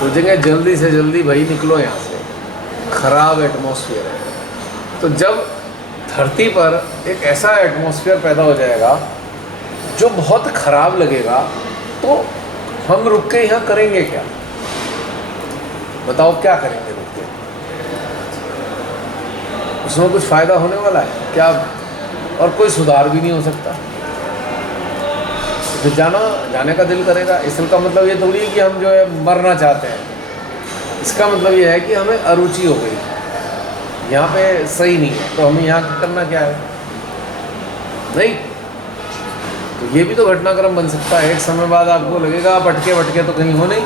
सोचेंगे जल्दी से जल्दी भाई निकलो यहाँ से, ख़राब एटमॉस्फेयर है। तो जब धरती पर एक ऐसा एटमॉस्फेयर पैदा हो जाएगा जो बहुत ख़राब लगेगा, तो हम रुक के यहाँ करेंगे क्या? बताओ क्या करेंगे रुक के? उसमें कुछ फ़ायदा होने वाला है क्या? और कोई सुधार भी नहीं हो सकता। तो जाने का दिल करेगा। इसका मतलब ये थोड़ी है कि हम जो है मरना चाहते हैं, इसका मतलब ये है कि हमें अरुचि हो गई। यहाँ पे सही नहीं है, तो हमें यहाँ करना क्या है? नहीं, तो ये भी तो घटनाक्रम बन सकता है। एक समय बाद आपको लगेगा आप अटके तो कहीं हो नहीं,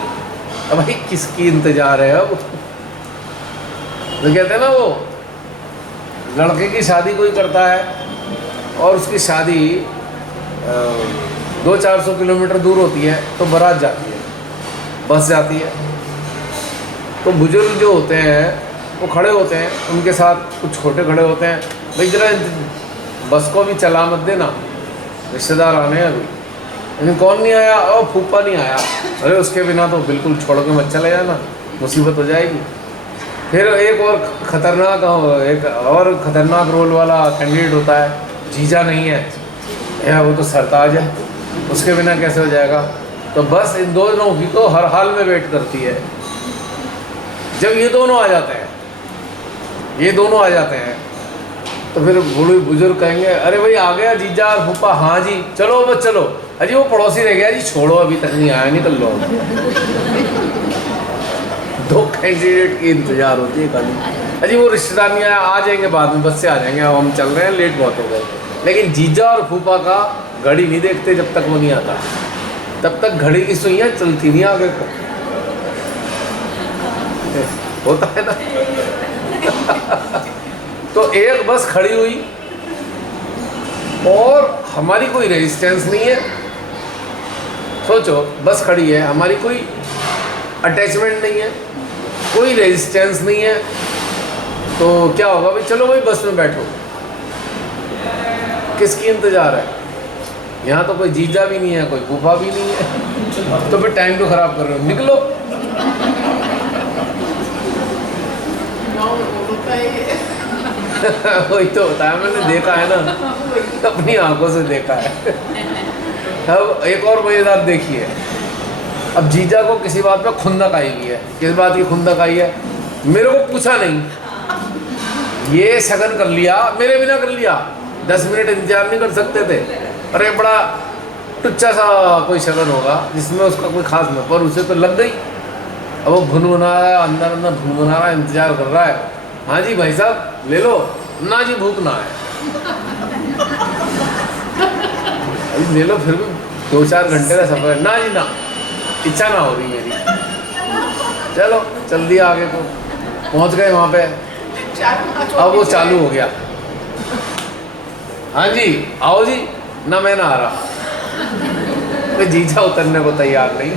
अब भाई किसकी इंतजार है अब? तो कहते हैं ना, वो लड़के की शादी कोई करता है और उसकी शादी 200-400 किलोमीटर दूर होती है, तो बारात जाती है, बस जाती है, तो बुजुर्ग जो होते हैं वो खड़े होते हैं, उनके साथ कुछ छोटे खड़े होते हैं, भाई जरा बस को भी चला मत देना, रिश्तेदार आने हैं अभी। लेकिन कौन नहीं आया? और फूफा नहीं आया। अरे उसके बिना तो बिल्कुल छोड़ के मत चले जाना, मुसीबत हो जाएगी। फिर एक और ख़तरनाक रोल वाला कैंडिडेट होता है, जीजा नहीं है या वो तो सरताज है, उसके बिना कैसे हो जाएगा? तो बस इन दोनों की तो हर हाल में वेट करती है। जब ये दोनों आ जाते हैं तो फिर बूढ़े बुजुर्ग कहेंगे, अरे भाई आ गया जीजा और फूफा? हाँ जी, चलो बस चलो। अजी वो पड़ोसी रह गया जी, छोड़ो अभी तक नहीं आया, निकल लो। दो कैंडिडेट की इंतजार होती है खाली। अजी वो रिश्तेदार नहीं आया, आ जाएंगे बाद में, बस से आ जाएंगे, अब हम चल रहे हैं, लेट बहुत हो गए। लेकिन जीजा और फूफा का घड़ी नहीं देखते जब तक वो नहीं आता, तब तक घड़ी की सुइयाँ चलती नहीं आगे को। होता है ना। तो एक बस खड़ी हुई और हमारी कोई रेजिस्टेंस नहीं है। सोचो, बस खड़ी है, हमारी कोई अटैचमेंट नहीं है, कोई रेजिस्टेंस नहीं है, तो क्या होगा भाई? चलो भाई बस में बैठो। किसकी इंतजार है? यहाँ तो कोई जीजा भी नहीं है, कोई फूफा भी नहीं है, तो फिर टाइम तो खराब कर रहे हो, निकलो। वही तो होता है, मैंने देखा है ना, अपनी आंखों से देखा है। अब एक और मजेदार देखिए, अब जीजा को किसी बात पे खुंदक आई हुई है। किस बात की खुंदक आई है? मेरे को पूछा नहीं, ये शगन कर लिया, मेरे बिना कर लिया, 10 मिनट इंतजार नहीं कर सकते थे। अरे बड़ा टुच्चा सा कोई शगन होगा जिसमें उसका कोई खास न, पर उसे तो लग गई। अब वो भुनभुना रहा है, अंदर अंदर भुनभुना रहा है, इंतजार कर रहा है। हाँ जी भाई साहब ले लो ना जी, भूख ना है। अभी ले लो, फिर भी 2-4 घंटे का सफर है। ना जी ना, इच्छा ना हो रही मेरी। चलो चल दिया आगे को, पहुंच गए वहाँ पे। अब वो चालू हो गया, हाँ जी आओ जी, ना मैं ना आ रहा। तो जीजा उतरने को तैयार नहीं,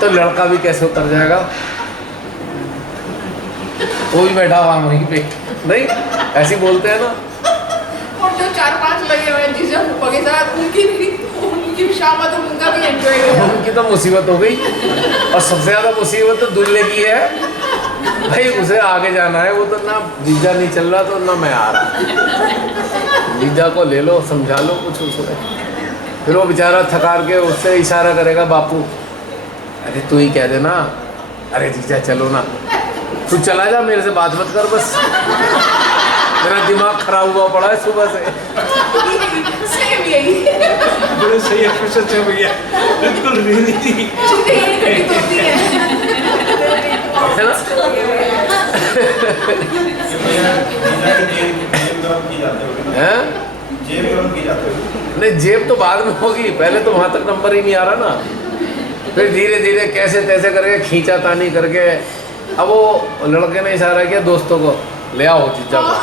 तो लड़का भी कैसे उतर जाएगा? वो भी बैठा हुआ वहीं पे। नहीं, ऐसे बोलते हैं ना। और जो 4-5 लगे हुए हैं जीजा फूफा के साथ, उनकी शामत, उनका भी एंजॉय किया। उनकी तो मुसीबत हो गई, और सबसे ज़्यादा मुसीबत तो दूल्हे की है। भाई उसे आगे जाना है, वो तो ना जीजा नहीं चल रहा, तो ना मैं आ रहा। जीजा को ले लो, समझा लो कुछ उसमें। फिर वो बेचारा थकार के उससे इशारा करेगा, बापू अरे तू ही कह देना, अरे जीजा चलो ना, तू चला जा, मेरे से बात मत कर बस, मेरा दिमाग खराब हुआ पड़ा है सुबह से। सेम यही बड़े सही एक्सप्रेशन है भैया, बिल्कुल रियलिटी होती है है ना? हैं? नहीं, जेब तो बाद में होगी, पहले तो वहाँ तक नंबर ही नहीं आ रहा ना। फिर धीरे धीरे कैसे तैसे करके खींचा तानी करके, अब वो लड़के ने इशारा किया दोस्तों को, ले आओ जीजा को।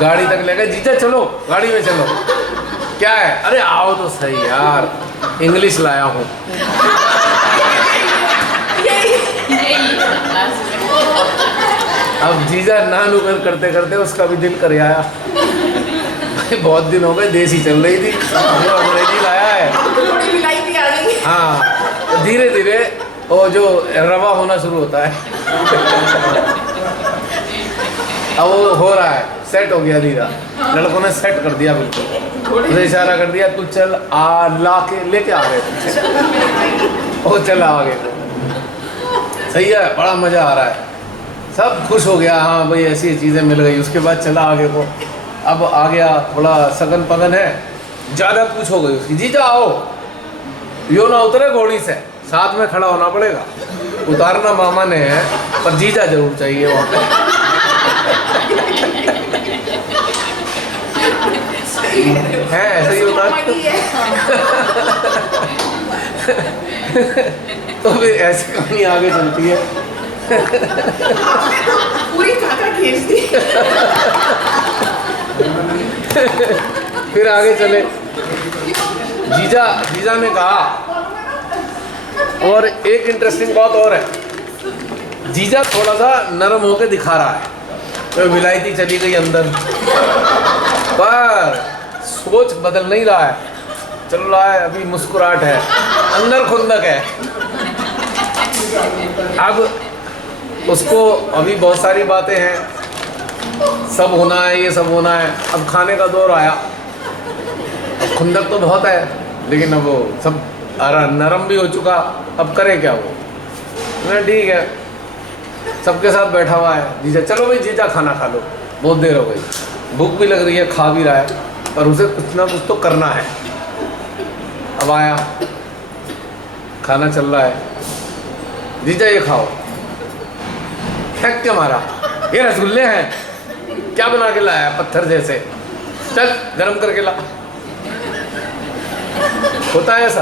गाड़ी तक ले गए, जीजा चलो गाड़ी में चलो। क्या है? अरे आओ तो सही यार, इंग्लिश लाया हूँ। अब जीजा ना नुकर करते करते उसका भी दिल कर आया। भाई बहुत दिन हो गए, देसी चल रही थी, अंग्रेजी लाया है। थोड़ी मिलाई भी आ गई। हाँ, धीरे धीरे वो जो रवा होना शुरू होता है। अब वो हो रहा है, सेट हो गया धीरा, लड़कों ने सेट कर दिया बिल्कुल। उसे इशारा कर दिया, तू चल आ, ला के लेके आ रहे थे, वो चला आगे को। सही है, बड़ा मज़ा आ रहा है, सब खुश हो गया, हाँ भाई ऐसी चीज़ें मिल गई। उसके बाद चला आगे को, अब आ गया, बड़ा सगन पगन है, ज़्यादा पूछ हो गई उसकी, जीजा आओ, यो ना उतरे घोड़ी से, साथ में खड़ा होना पड़ेगा। उतारना मामा ने है, पर जीजा जरूर चाहिए वहाँ पे। है ऐसे ही होता है। तो फिर ऐसी कहानी आगे चलती है। पूरी काका खींच दी। फिर आगे चले, जीजा ने कहा, और एक इंटरेस्टिंग बात और है, जीजा थोड़ा सा नरम होके दिखा रहा है, तो विलायती चली गई अंदर, पर सोच बदल नहीं रहा है, चल रहा है, अभी मुस्कुराहट है, अंदर खुंदक है। अब उसको अभी बहुत सारी बातें हैं, सब होना है, ये सब होना है। अब खाने का दौर आया, अब खुंदक तो बहुत है, लेकिन अब वो सब नरम भी हो चुका, अब करे क्या वो। मैं ठीक है, सबके साथ बैठा हुआ है जीजा, चलो भाई जीजा खाना खा लो, बहुत देर हो गई, भूख भी लग रही है, खा भी रहा है, पर उसे कुछ ना कुछ तो करना है। अब आया, खाना चल रहा है, जीजा ये खाओ, फेंक के मारा, ये रसगुल्ले हैं, क्या बना के लाया पत्थर जैसे, चल गरम करके ला। होता है ऐसा।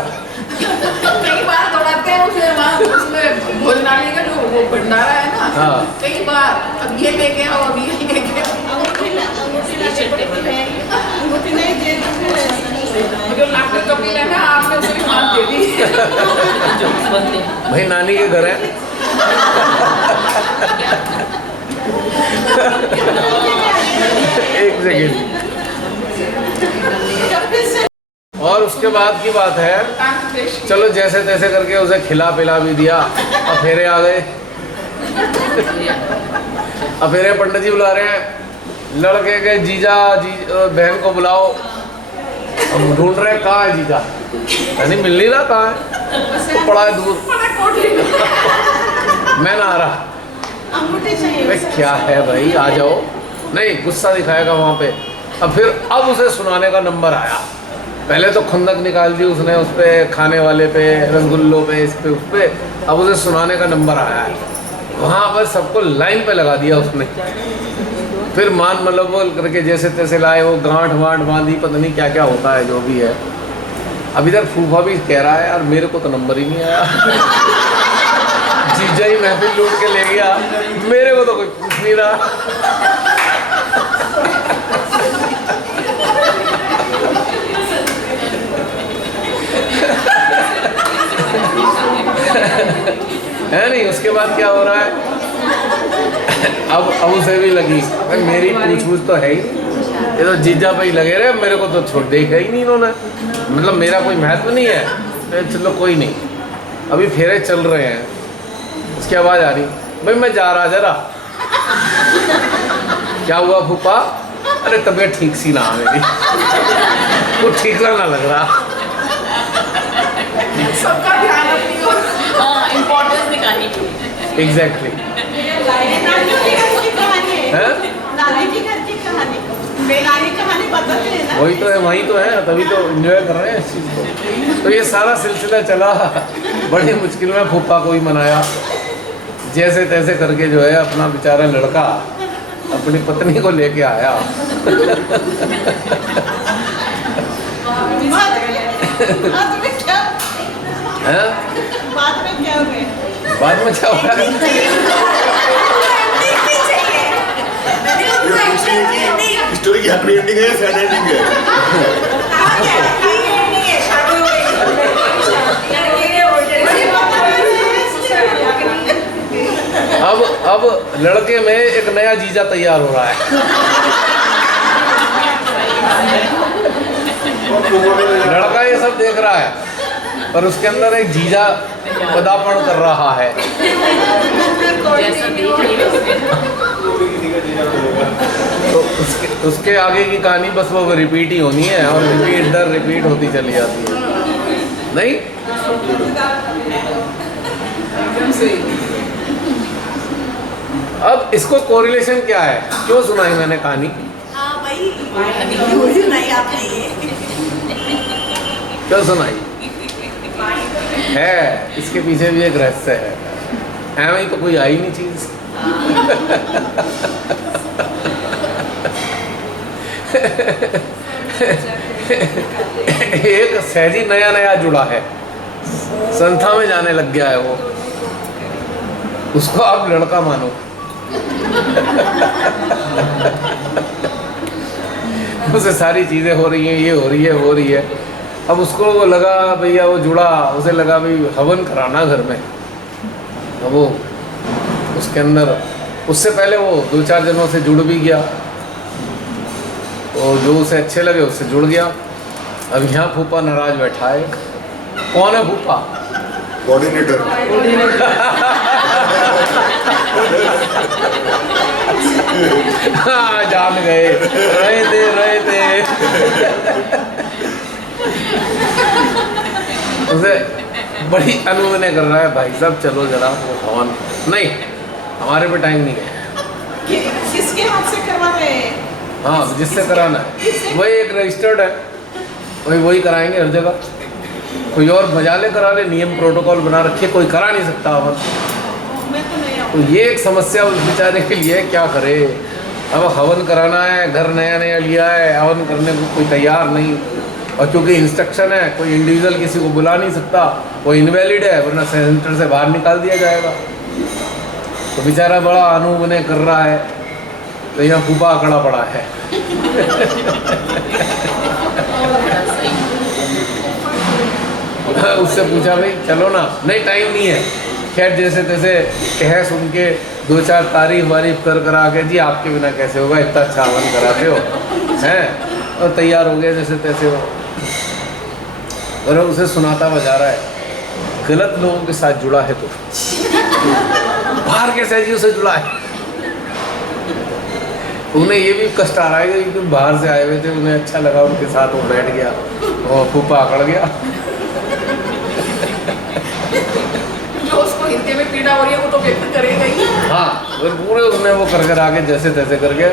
कई बार दौड़ाते हैं उसे वहाँ, उसमें भोजनालय का जो वो भंडारा है ना, हाँ। कई बार अब ये लेके आओ, अब ये लेके आओ, जो लाकर कपिल है ना, आपने उसे भी मार दे दी। भाई नानी के घर है। एक सेकेंड। और उसके बाद की बात है, चलो जैसे तैसे करके उसे खिला पिला भी दिया, अफेरे आ गए। अफेरे पंडित जी बुला रहे हैं, लड़के के जीजा बहन को बुलाओ, हम ढूंढ रहे हैं कहाँ है जीजा, नहीं मिल नहीं रहा, कहाँ है, तो पड़ा है दूर, मैं ना आ रहा। भाई क्या है भाई, आ जाओ, नहीं गुस्सा दिखाएगा वहाँ पे। अब उसे सुनाने का नंबर आया, पहले तो खुंदक निकाल दी उसने उस पर, खाने वाले पे, रसगुल्लों पे, इस पे उस पे, अब उसे सुनाने का नंबर आया है। वहाँ पर सबको लाइन पे लगा दिया उसने, फिर मान मतलब बोल करके जैसे तैसे लाए, वो गांठ वांठ बांधी, पता नहीं क्या क्या होता है, जो भी है। अब इधर फूफा भी कह रहा है यार मेरे को तो नंबर ही नहीं आया। जीजा ही महफिल लूट के ले गया, मेरे को तो कोई पूछ नहीं रहा। है नहीं। उसके बाद क्या हो रहा है, अब उसे भी लगी भाई मेरी पूछ तो है ही, ये तो जीजा पे ही लगे रहे, मेरे को तो छोड़ देखा ही नहीं इन्होंने, मतलब मेरा कोई महत्व नहीं है, तो चलो कोई नहीं। अभी फेरे चल रहे हैं, उसकी आवाज़ आ रही, भाई मैं जा रहा जरा। क्या हुआ फूफा, अरे तबीयत ठीक सी ना मेरी, कुछ ठीक ना लग रहा। सबका ध्यान अपनी ओर, इम्पोर्टेंस दिखानी। एग्जैक्टली। वही तो है, वही तो है, तभी तो एंजॉय कर रहे हैं इस चीज़ को। तो ये सारा सिलसिला चला, बड़ी मुश्किल में फूफा को ही मनाया, जैसे तैसे करके जो है अपना बेचारा लड़का अपनी पत्नी को लेके आया। बाद में क्या हो गया? बाद में क्या होगा, स्टोरी की हैप्पी एंडिंग है, सैड एंडिंग है? अब लड़के में एक नया जीजा तैयार हो रहा है। लड़का ये सब देख रहा है, पर उसके अंदर एक जीजा पदार्पण कर रहा है। तो उसके आगे की कहानी बस वो रिपीट ही होनी है, और रिपीट दर रिपीट होती चली जाती है। नहीं अब इसको कोरिलेशन क्या है, क्यों सुनाई मैंने कहानी, हाँ भाई क्यों सुनाई आपने ये? क्यों सुनाई है, इसके पीछे भी एक रहस्य है। है वही तो कोई आई नहीं चीज। एक सहजी नया नया जुड़ा है, संस्था में जाने लग गया है वो, उसको आप लड़का मानो। उसे सारी चीज़ें हो रही हैं, ये हो रही है, वो हो रही है। अब उसको वो लगा भैया, वो जुड़ा, उसे लगा भाई हवन कराना घर में। अब वो उसके अंदर, उससे पहले वो 2-4 जनों से जुड़ भी गया, और जो उसे अच्छे लगे उससे जुड़ गया। अब यहाँ फूफा नाराज बैठा है। कौन है फूफा? कोऑर्डिनेटर। हाँ, जान गए, रहे थे। उसे बड़ी अनुमति कर रहा है, भाई साहब चलो जरा वो हवन। नहीं, हमारे पे टाइम नहीं है। किसके हाथ से करवा रहे हैं? हाँ, जिससे कराना है वही एक रजिस्टर्ड है, वही कराएंगे हर जगह। कोई और मजाले करा ले, नियम प्रोटोकॉल बना रखे, कोई करा नहीं सकता हवन। तो ये एक समस्या उस बेचारे के लिए, क्या करे। अब हवन कराना है, घर नया नया लिया है, हवन करने को कोई तैयार नहीं, और क्योंकि इंस्ट्रक्शन है, कोई इंडिविजुअल किसी को बुला नहीं सकता, वो इनवैलिड है, वरना सेंटर से बाहर निकाल दिया जाएगा। तो बेचारा बड़ा अनुमने कर रहा है, तो यहाँ फूफा अकड़ा पड़ा है। उससे पूछा भाई चलो ना, नहीं टाइम नहीं है। खैर जैसे तैसे कह सुन के 2-4 तारीफ वारीफ करा के, जी आपके बिना कैसे होगा, इतना अच्छा हवन कराते हो हैं, और तैयार हो गए जैसे तैसे हो। और उसे सुनाता बजा रहा है, गलत लोगों के साथ जुड़ा है तो बाहर के सहजियों से जुड़ा है। उन्हें ये भी कष्ट आ रहा है कि बाहर से आए हुए थे, उन्हें अच्छा लगा, उनके साथ वो बैठ गया और फूफा अकड़ गया। जो उसको हिंदी में पीड़ा हो रही है वो तो व्यक्त करेगा ही। हाँ, और पूरे उसने वो कर आके जैसे तैसे करके,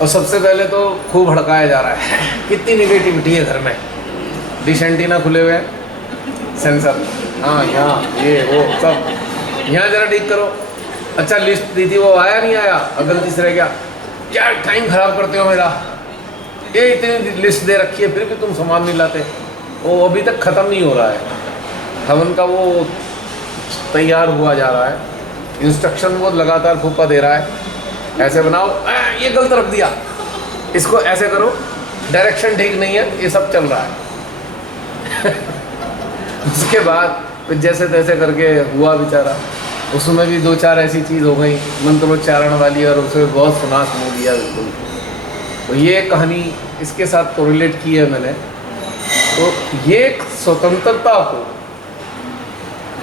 और सबसे पहले तो खूब भड़काया जा रहा है, कितनी निगेटिविटी है घर में। डिश एंटीना खुले हुए हैं, सेंसर, हाँ यहाँ ये वो सब, यहाँ जरा ठीक करो। अच्छा लिस्ट दी थी, वो आया नहीं आया, और गलती से रह गया, क्या टाइम खराब करते हो मेरा, ये इतनी लिस्ट दे रखी है फिर भी तुम सामान नहीं लाते। वो अभी तक ख़त्म नहीं हो रहा है हवन का, वो तैयार हुआ जा रहा है, इंस्ट्रक्शन वो लगातार फूफा दे रहा है, ऐसे बनाओ, ये गलत रख दिया, इसको ऐसे करो, डायरेक्शन ठीक नहीं है, ये सब चल रहा है। उसके बाद फिर जैसे तैसे करके हुआ बेचारा, उसमें भी 2-4 ऐसी चीज़ हो गई मंत्रोच्चारण वाली, और उसे बहुत सुना दिया बिल्कुल। तो ये कहानी इसके साथ कोरिलेट की है मैंने। तो ये एक स्वतंत्रता को,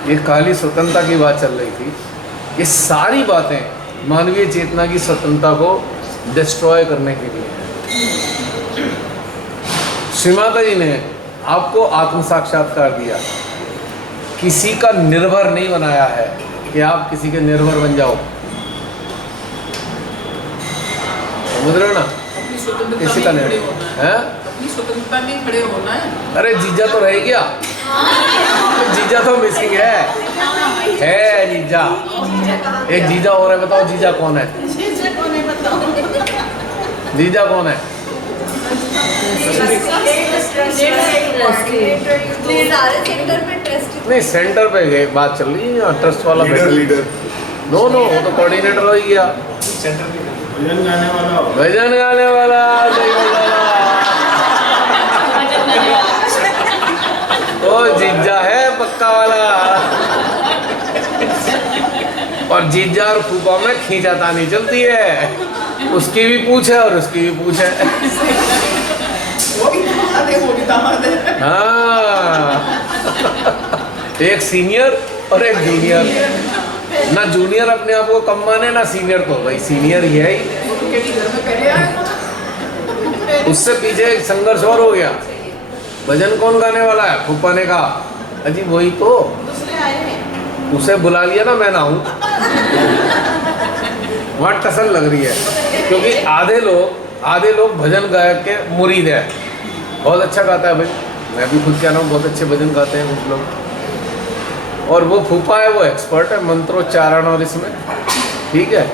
ये काली स्वतंत्रता की बात चल रही थी, ये सारी बातें मानवीय चेतना की स्वतंत्रता को डिस्ट्रॉय करने के लिए है। श्री माता जी ने आपको आत्म साक्षात्कार दिया, किसी का निर्भर नहीं बनाया है कि आप किसी के निर्भर बन जाओ, समझ रहे हो ना, अपनी स्वतंत्रता किसी का में खड़े निर्भर होना है, है। अपनी स्वतंत्रता में खड़े होना है। अरे जीजा तो रह गया, जीजा तो मिसिंग है जीजा। एक जीजा और है, बताओ जीजा कौन है? जीजा कौन है? सारे सेक्टर में ट्रस्ट नहीं, सेंटर पे बात चल रही है, ट्रस्ट वाला लीडर नो वो तो कोऑर्डिनेटर हो ही गया। सेंटर की भजन गाने वाला, भजन गाने वाला, सही बोला। तो जीजा है पक्का वाला, और जीजा और फूफा में खींचातानी चलती है, उसकी भी पूछ है और उसकी भी पूछ है। वो भी दामाद है, वो भी दामाद है। हाँ, एक सीनियर और एक जूनियर। ना जूनियर अपने आप को कम माने, ना सीनियर को, भाई सीनियर ही है ही। उनके भी घर में पहले आया। उससे पीछे एक संघर्ष और हो गया, भजन कौन गाने वाला है? फूफा ने कहा अजी वही तो, दूसरे आए हैं। उसे बुला लिया ना, मैं ना हूँ। वहाँ टसल लग रही है, क्योंकि आधे लोग भजन गायक के मुरीद है। बहुत अच्छा गाता है भाई, मैं भी खुद कह रहा हूँ, बहुत अच्छे भजन गाते हैं कुछ लोग। और वो फूफा है, वो एक्सपर्ट है मंत्रोच्चारण और इसमें, ठीक है।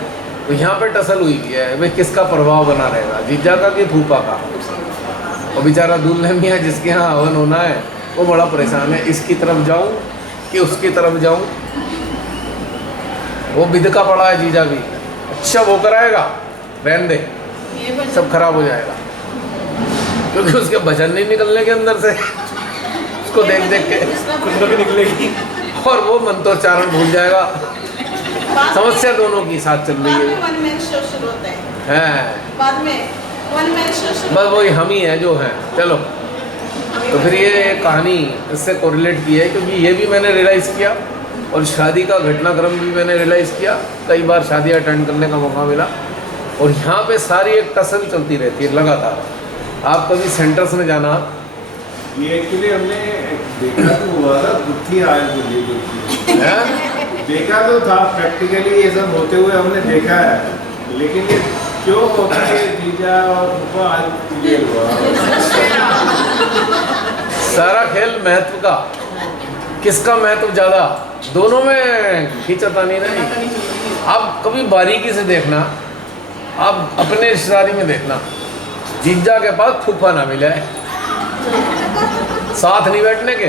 तो यहाँ पे टसल हुई है भाई किसका प्रभाव बना रहेगा, जीजा का कि फूफा का। और बेचारा दूल्हे मियाँ जिसके यहाँ हवन होना है वो बड़ा परेशान है, इसकी तरफ जाऊँ कि उसकी तरफ जाऊँ। वो विध का पड़ा है जीजा भी, अच्छा वो कराएगा, रहने दे, सब खराब हो जाएगा, क्योंकि उसके भजन नहीं निकलने के अंदर से, उसको देख देख के कुंडली निकलेगी और वो मंत्रोच्चारण भूल जाएगा। समस्या दोनों की साथ चल रही है। वन मैन शो शुरू होता है, बाद में वन मैन शो शुरू, बस वही हम ही हैं जो हैं। चलो, तो फिर ये कहानी इससे कोरिलेट की है, क्योंकि ये भी मैंने रियलाइज़ किया और शादी का घटनाक्रम भी मैंने रियलाइज़ किया। कई बार शादी अटेंड करने का मौका मिला और यहाँ पे सारी एक टसल चलती रहती है लगातार। आप कभी सेंटर्स में जाना, ये एक्चुअली हमने देखा तो हुआ था, गुत्थी आयल को ये गुत्थी है देखा तो था, प्रैक्टिकली ये सब होते हुए हमने देखा है, लेकिन ये क्यों होता है जीजा और फूफा आज ये हुआ। सारा खेल महत्व का, किसका महत्व ज़्यादा, दोनों में खींचतानी नहीं। आप कभी बारीकी से देखना, आप अपने रिश्तेदारी में देखना, जीजा के पास फूफा ना मिले, साथ नहीं बैठने के,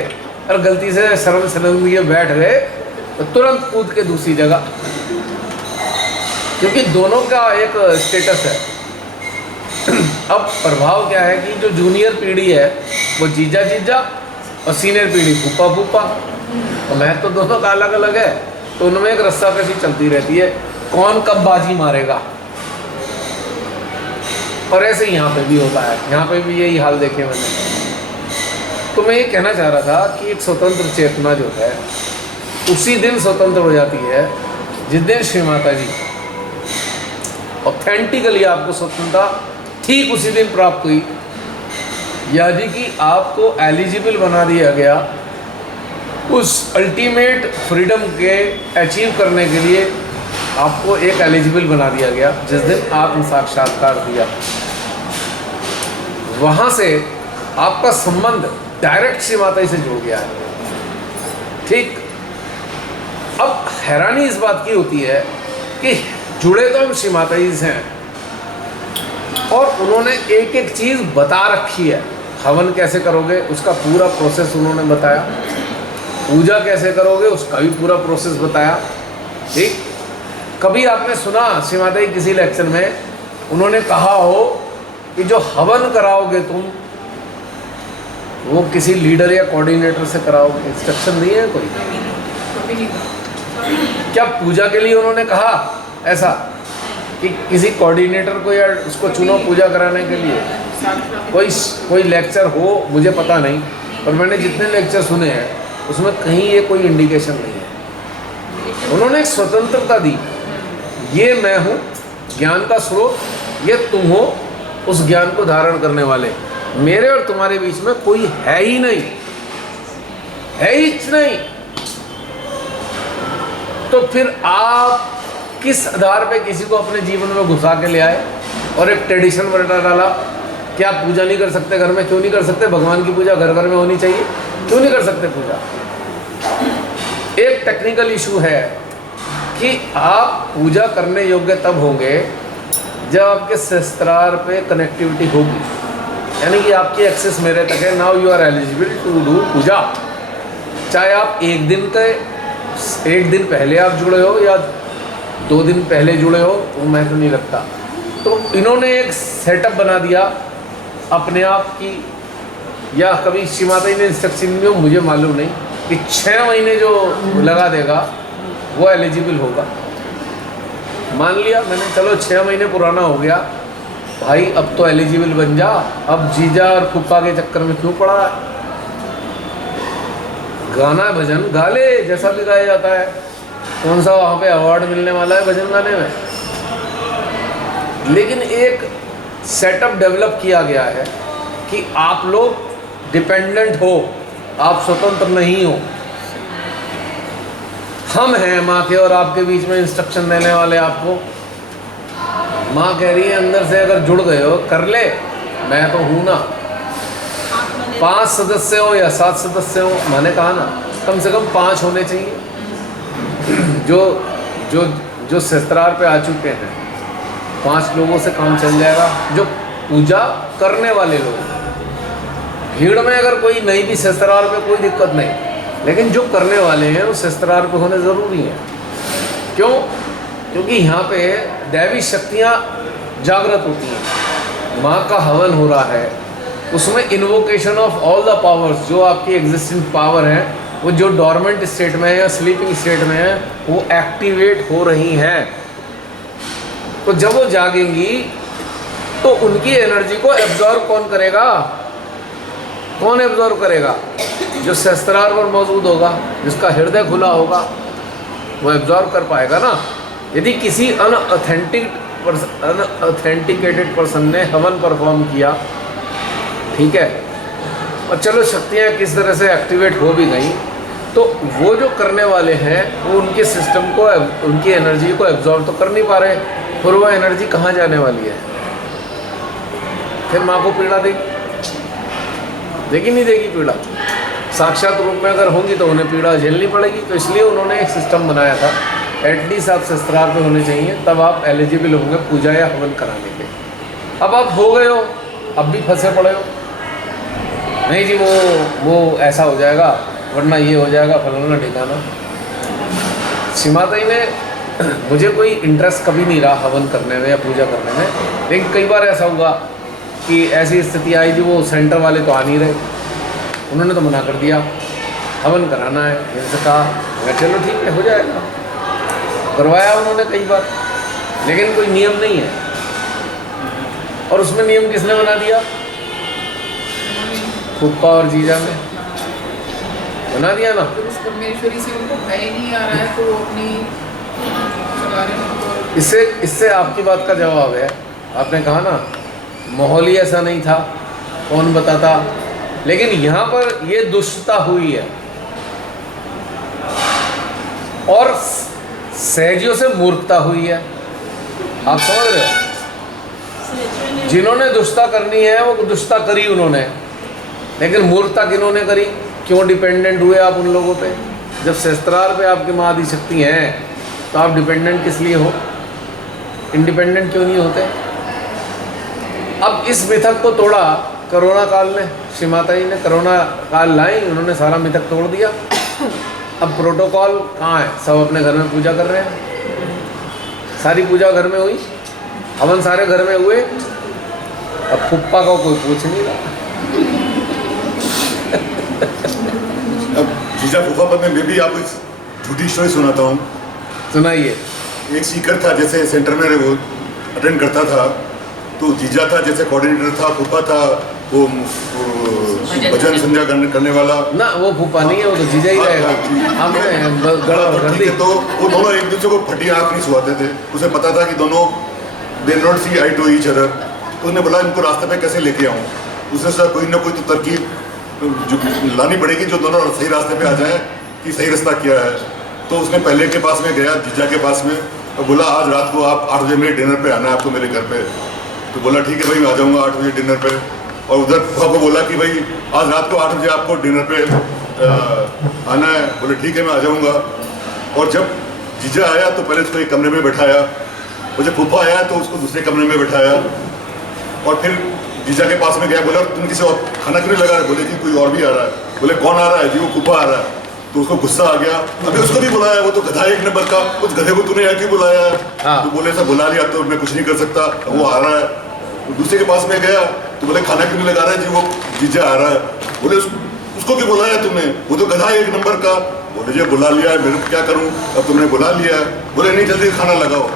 और गलती से शर्म शर्मिंदगी बैठ गए तो तुरंत कूद के दूसरी जगह, क्योंकि दोनों का एक स्टेटस है। अब प्रभाव क्या है कि जो जूनियर पीढ़ी है वो जीजा जीजा और सीनियर पीढ़ी फूफा फूफा, और महत्व तो दोनों का अलग अलग है, तो उनमें एक रस्साकशी चलती रहती है, कौन कब बाजी मारेगा। और ऐसे ही यहाँ पे भी होता है, यहाँ पे भी यही हाल देखे मैंने। तो मैं ये कहना चाह रहा था कि एक स्वतंत्र चेतना जो है उसी दिन स्वतंत्र हो जाती है जिस दिन श्री माता जी ऑथेंटिकली आपको स्वतंत्रता ठीक उसी दिन प्राप्त हुई, यानी कि आपको एलिजिबल बना दिया गया उस अल्टीमेट फ्रीडम के अचीव करने के लिए। आपको एक एलिजिबल बना दिया गया जिस दिन आत्म साक्षात्कार दिया, वहाँ से आपका संबंध डायरेक्ट श्री माता जी से जुड़ गया है, ठीक। अब हैरानी इस बात की होती है कि जुड़े तो हम श्री माता जी से हैं और उन्होंने एक एक चीज़ बता रखी है। हवन कैसे करोगे उसका पूरा प्रोसेस उन्होंने बताया, पूजा कैसे करोगे उसका भी पूरा प्रोसेस बताया, ठीक। कभी आपने सुना श्री माता जी किसी लेक्चर में उन्होंने कहा हो कि जो हवन कराओगे तुम वो किसी लीडर या कोऑर्डिनेटर से कराओगे, इंस्ट्रक्शन नहीं है कोई। क्या पूजा के लिए उन्होंने कहा ऐसा कि किसी कोऑर्डिनेटर को या उसको चुनो पूजा कराने के लिए? कोई लेक्चर हो मुझे पता नहीं, पर मैंने जितने लेक्चर सुने हैं उसमें कहीं ये कोई इंडिकेशन नहीं है। उन्होंने एक स्वतंत्रता दी, ये मैं हूँ ज्ञान का स्रोत, ये तुम हो उस ज्ञान को धारण करने वाले, मेरे और तुम्हारे बीच में कोई है ही नहीं, है ही नहीं। तो फिर आप किस आधार पे किसी को अपने जीवन में घुसा के ले आए और एक ट्रेडिशन बना डाला कि आप पूजा नहीं कर सकते घर में? क्यों नहीं कर सकते? भगवान की पूजा घर घर में होनी चाहिए, क्यों नहीं कर सकते पूजा? एक टेक्निकल इशू है कि आप पूजा करने योग्य तब होंगे जब आपके सहस्त्रार पे कनेक्टिविटी होगी, यानी कि आपकी एक्सेस मेरे तक है। Now you are eligible to do puja, चाहे आप एक दिन पहले आप जुड़े हो या 2 दिन पहले जुड़े हो, वो मैं तो नहीं लगता। तो इन्होंने एक सेटअप बना दिया अपने आप की, या कभी श्री माता जी ने इंस्ट्रक्शन दिया मुझे मालूम नहीं, कि 6 महीने जो लगा देगा वो एलिजिबल होगा। मान लिया मैंने, चलो 6 महीने पुराना हो गया भाई, अब तो एलिजिबल बन जा, अब जीजा और फूफा के चक्कर में क्यों पड़ा है? गाना भजन गा ले जैसा भी गाया जाता है, कौन सा वहाँ पे अवार्ड मिलने वाला है भजन गाने में? लेकिन एक सेटअप डेवलप किया गया है कि आप लोग डिपेंडेंट हो, आप स्वतंत्र नहीं हो। हम हैं माँ के और आपके बीच में इंस्ट्रक्शन देने वाले आपको। माँ कह रही है अंदर से अगर जुड़ गए हो कर ले, मैं तो हूँ ना। 5 सदस्य हो या 7 सदस्य हो, मैंने कहा ना कम से कम 5 होने चाहिए। जो जो जो सहस्त्रार पे आ चुके हैं 5 लोगों से काम चल जाएगा। जो पूजा करने वाले लोग, भीड़ में अगर कोई नहीं भी सहस्त्रार पे कोई दिक्कत नहीं, लेकिन जो करने वाले हैं वो सहस्त्रार पे होने ज़रूरी हैं। क्यों? क्योंकि यहाँ पे दैवी शक्तियाँ जागृत होती हैं, माँ का हवन हो रहा है, उसमें invocation of all the powers, जो आपकी एग्जिस्टिंग पावर हैं वो जो डॉर्मेंट स्टेट में है या स्लीपिंग स्टेट में है वो एक्टिवेट हो रही हैं। तो जब वो जागेंगी तो उनकी एनर्जी को एब्जॉर्ब कौन करेगा? कौन एब्जॉर्ब करेगा? जो सहस्त्रार पर मौजूद होगा, जिसका हृदय खुला होगा, वो एब्जॉर्ब कर पाएगा ना। यदि किसी अनऑथेंटिकेटेड पर्सन ने हवन परफॉर्म किया, ठीक है, और चलो शक्तियाँ किस तरह से एक्टिवेट हो भी गई, तो वो जो करने वाले हैं वो उनके सिस्टम को, उनकी एनर्जी को एब्जॉर्ब तो कर नहीं पा रहे, फिर वो एनर्जी कहाँ जाने वाली है? फिर माँ को पीड़ा देगी नहीं देगी पीड़ा? साक्षात रूप में अगर होंगी तो उन्हें पीड़ा झेलनी पड़ेगी। तो इसलिए उन्होंने एक सिस्टम बनाया था, एटलीस्ट आप सहस्त्रार पे होने चाहिए, तब आप एलिजिबल होंगे पूजा या हवन कराने के। अब आप हो गए हो, अब भी फंसे पड़े हो, नहीं जी वो ऐसा हो जाएगा, वरना ये हो जाएगा, फलाना ठिकाना। सीमाताई ने मुझे कोई इंटरेस्ट कभी नहीं रहा हवन करने में या पूजा करने में, लेकिन कई बार ऐसा हुआ कि ऐसी स्थिति आई थी, वो सेंटर वाले तो आ नहीं रहे, उन्होंने तो मना कर दिया, हवन कराना है, इनसे कहा, मैं चलो ठीक है हो जाएगा, करवाया उन्होंने कई बार, लेकिन कोई नियम नहीं है। और उसमें नियम किसने बना दिया? फूफा और जीजा ने बना दिया ना। तो उस परमेश्वरी से उनको भय नहीं आ रहा है, तो वो अपनी चला रहे हैं। इससे आपकी बात का जवाब है, आपने कहा ना माहौल ही ऐसा नहीं था, कौन बताता, लेकिन यहाँ पर ये दुष्टता हुई है और सहजियों से मूर्खता हुई है। आप समझ रहे हो? जिन्होंने दुष्टता करनी है वो दुष्टता करी उन्होंने, लेकिन मूर्खता किन्होंने करी? क्यों डिपेंडेंट हुए आप उन लोगों पे? जब सहस्त्रार पे आपकी माँ आदि शक्ति हैं तो आप डिपेंडेंट किस लिए हो? इंडिपेंडेंट क्यों नहीं होते? अब इस मिथक को तोड़ा कोरोना काल में, श्री माता जी ने कोरोना काल लाई, उन्होंने सारा मिथक तोड़ दिया। अब प्रोटोकॉल कहाँ है? सब अपने घर में पूजा कर रहे हैं, सारी पूजा घर में हुई, हवन सारे घर में हुए, अब फुप्पा का कोई पूछ नहीं रहा। अब जीजा फूफा पर मैं भी आपको झूठी स्टोरी सुनाता हूँ। सुनाइए। एक सीकर था, जैसे सेंटर में वो अटेंड करता था, तो जीजा था जैसे कोऑर्डिनेटर था, फूफा था वो भजन संध्या करने वाला ना, वो फूफा नहीं है, वो तो जीजा ही रहेगा। तो वो दोनों एक दूसरे को फटी आँख नहीं सुहाते थे। उसे पता था कि दोनों they not see eye to each other, तो उसने बोला इनको रास्ते पे कैसे लेके आऊँ। उसने सोचा कोई ना कोई तो तरकीब जो लानी पड़ेगी जो दोनों सही रास्ते पे आ जाए कि सही रास्ता क्या है। तो उसने पहले के पास में गया, जीजा के पास में, और बोला आज रात को आप 8 बजे मेरे डिनर पे आना है आपको मेरे घर पे। तो बोला ठीक है भाई मैं आ जाऊँगा 8 बजे डिनर पे। और उधर फूफा को बोला कि भाई आज रात को 8 बजे आपको डिनर पे आना है। बोले ठीक है मैं आ जाऊँगा। और जब जीजा आया तो पहले उसको एक कमरे में बैठाया, और जब फूफा आया तो उसको दूसरे कमरे में बैठाया, और फिर जीजा के पास में गया, बोला तुम किसी और खाना क्यों नहीं लगा रहे? बोले कि कोई और भी आ रहा है। बोले कौन आ रहा है? जी वो फूफा आ रहा है। तो उसको गुस्सा आ गया, अभी उसको भी बुलाया, वो तो गधा एक नंबर का, उस गधे को तूने यहाँ क्यों बुलाया? तो बोले सब बुला लिया तो मैं कुछ नहीं कर सकता, वो आ रहा है। तो दूसरे के पास में गया तो बोले खाना क्यों नहीं लगा रहा है? जी वो जीजा आ रहा है। बोले उसको क्यों बुलाया तुमने? वो तो गधा एक नंबर का। बोले जी बुला लिया है, मेरे क्या करूँ, अब तुमने बुला लिया है। बोले नहीं जल्दी खाना लगाओ।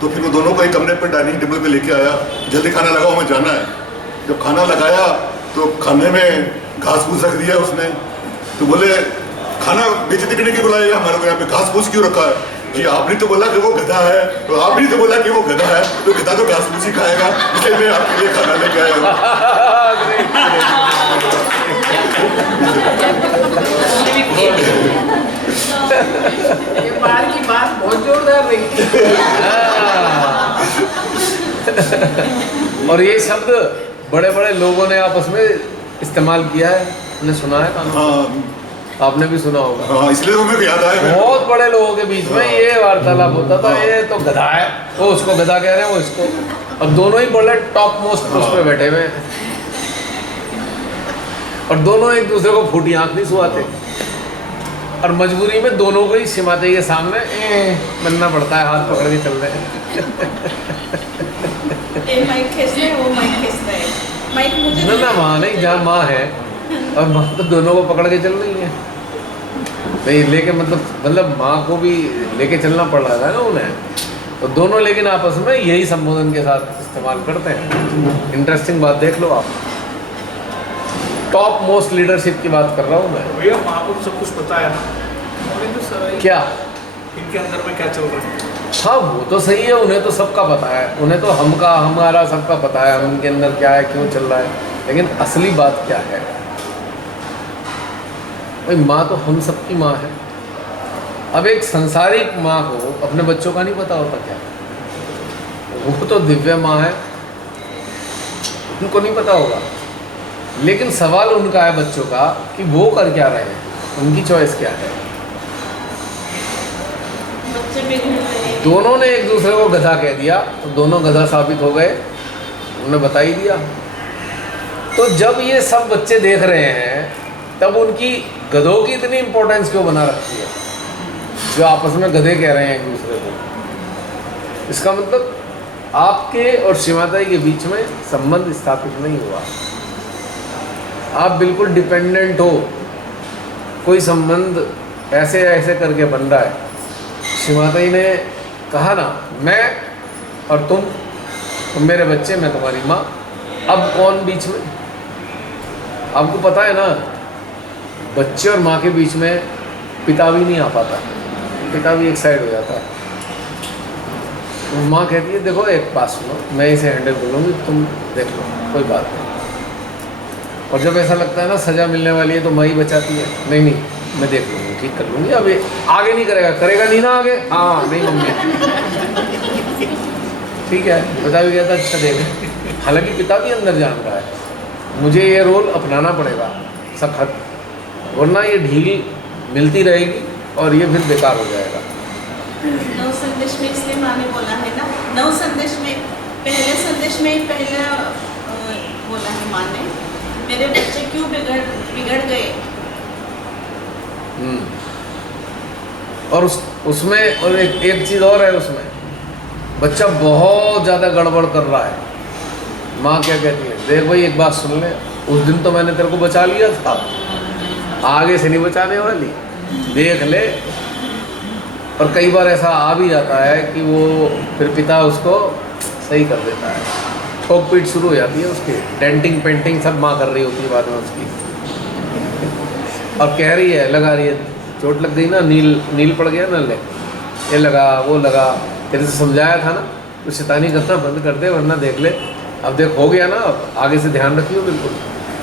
तो फिर वो दोनों को एक कमरे पर डाइनिंग टेबल पे लेके आया, जल्दी खाना लगाओ हमें जाना है। जब खाना लगाया तो खाने में घास फूस रख दिया उसने। तो बोले खाना बेइज्जती करने की बुलाया हमारे को, यहाँ पे घास फूस क्यों रखा है? जी आपने तो बोला कि वो गधा है, तो आपने तो बोला कि वो गधा है, तो गधा तो घास फूस ही खाएगा, इसलिए मैं आपके लिए खाना लेके आया हूँ। ये बाहर की बात बहुत जोरदार रही। और ये शब्द बड़े बड़े लोगों ने आपस में इस्तेमाल किया है, मैंने सुना है। हाँ आपने भी सुना होगा। हाँ, इसलिए तो मेरे को याद आया। बहुत बड़े लोगों के बीच में ये वार्तालाप होता था, ये तो गधा है, वो उसको गधा कह रहे हैं, वो इसको। अब दोनों ही बड़े टॉप मोस्ट पोस्ट पे बैठे हुए हैं और दोनों एक दूसरे को फूटी आंख नहीं सुहाते, और मजबूरी में दोनों को ही सिमाते के सामने बनना पड़ता है, हाथ पकड़ के चल रहे हैं। माइक खींच रहे हैं, वो माइक खींच रहे हैं, माइक मुझे ना माँ नहीं, जहाँ माँ है और माँ तो दोनों को पकड़ के चल रही है, नहीं लेके मतलब माँ को भी लेके चलना पड़ रहा था ना उन्हें, तो दोनों लेकिन आपस में यही संबोधन के साथ इस्तेमाल करते हैं। इंटरेस्टिंग बात देख लो आप, टॉप मोस्ट लीडरशिप की बात कर रहा हूँ मैं। भैया माँ को सब कुछ पता है ना, और इनको क्या इनके अंदर में क्या चल रहा है? हाँ वो तो सही है, उन्हें तो सबका पता है, उन्हें तो हमारा सबका पता है, उनके अंदर क्या है, क्यों चल रहा है, लेकिन असली बात क्या है? भाई माँ तो हम सबकी माँ है। अब एक संसारिक माँ को अपने बच्चों का नहीं पता होता क्या? वो तो दिव्य माँ है, उनको नहीं पता होगा, लेकिन सवाल उनका है बच्चों का कि वो कर क्या रहे हैं, उनकी चॉइस क्या है। बच्चे बिगड़ रहे हैं। दोनों ने एक दूसरे को गधा कह दिया तो दोनों गधा साबित हो गए, उन्होंने बता ही दिया। तो जब ये सब बच्चे देख रहे हैं तब उनकी गधों की इतनी इंपॉर्टेंस क्यों बना रखी है, जो आपस में गधे कह रहे हैं एक दूसरे को? इसका मतलब आपके और श्रीमाताई के बीच में संबंध स्थापित नहीं हुआ, आप बिल्कुल डिपेंडेंट हो, कोई संबंध ऐसे ऐसे करके बन रहा है। श्रीमाताई ने कहा ना, मैं और तुम मेरे बच्चे, मैं तुम्हारी माँ, अब कौन बीच में? आपको पता है ना, बच्चे और माँ के बीच में पिता भी नहीं आ पाता, पिता भी एक साइड हो जाता है। तो माँ कहती है देखो एक बात सुनो, मैं इसे हैंडल कर लूँगी, तुम देख लो, कोई बात नहीं। और जब ऐसा लगता है ना सज़ा मिलने वाली है तो माँ ही बचाती है, नहीं नहीं मैं देख लूँगी, ठीक कर लूँगी, अब आगे नहीं करेगा नहीं ना आगे, हाँ नहीं मम्मी ठीक है, पिता भी कहता अच्छा देख। हालांकि पिता भी अंदर जान रहा है मुझे ये रोल अपनाना पड़ेगा सख्त, वरना ये ढील मिलती रहेगी और ये फिर बेकार हो जाएगा। नव संदेश में इसलिए माँ ने बोला है ना, नव संदेश में पहले संदेश में ही पहला बोला है माँ ने, मेरे बच्चे क्यों बिगड़ गए। और उसमें और एक चीज़ और है, उसमें बच्चा बहुत ज़्यादा गड़बड़ कर रहा है, माँ क्या कहती है, देख भाई एक बात सुन ले, उस दिन तो मैंने तेरे को बचा लिया था, आगे से नहीं बचाने वाली, देख ले। और कई बार ऐसा आ भी जाता है कि वो फिर पिता उसको सही कर देता है, ठोक पीट शुरू हो जाती है उसकी, डेंटिंग पेंटिंग सब माँ कर रही होती है बाद में उसकी, और कह रही है, लगा रही है, चोट लग गई ना, नील पड़ गया ना, ले ये लगा वो लगा, तेरे से समझाया था ना, तो शैतानी करना बंद कर दे वरना देख ले, अब देख हो गया ना, अब आगे से ध्यान रखियो बिल्कुल।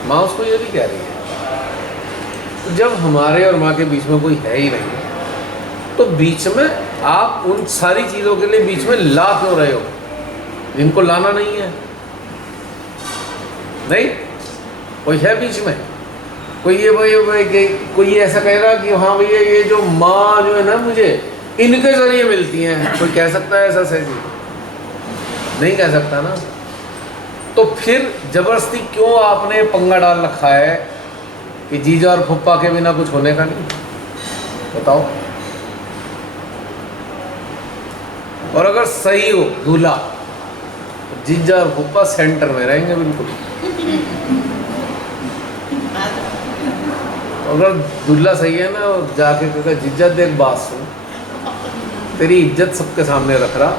माँ उसको ये भी कह रही है। तो जब हमारे और माँ के बीच में कोई है ही नहीं, तो बीच में आप उन सारी चीज़ों के लिए बीच में ला क्यों रहे हो जिनको लाना नहीं है? नहीं, कोई है बीच में, कोई ये भाई कोई ऐसा कहेगा कि हाँ भैया ये जो माँ जो है ना मुझे इनके जरिए मिलती हैं, कोई कह सकता है ऐसा? सही नहीं कह सकता ना। तो फिर जबरदस्ती क्यों आपने पंगा डाल रखा है कि जीजा और फुप्पा के बिना कुछ होने का नहीं? बताओ। और अगर सही हो दूल्हा, जीजा और फुप्पा सेंटर में रहेंगे बिल्कुल। अगर दूल्हा सही है ना, जाके कहता जीजा देख बात सुन, तेरी इज्जत सबके सामने रख रहा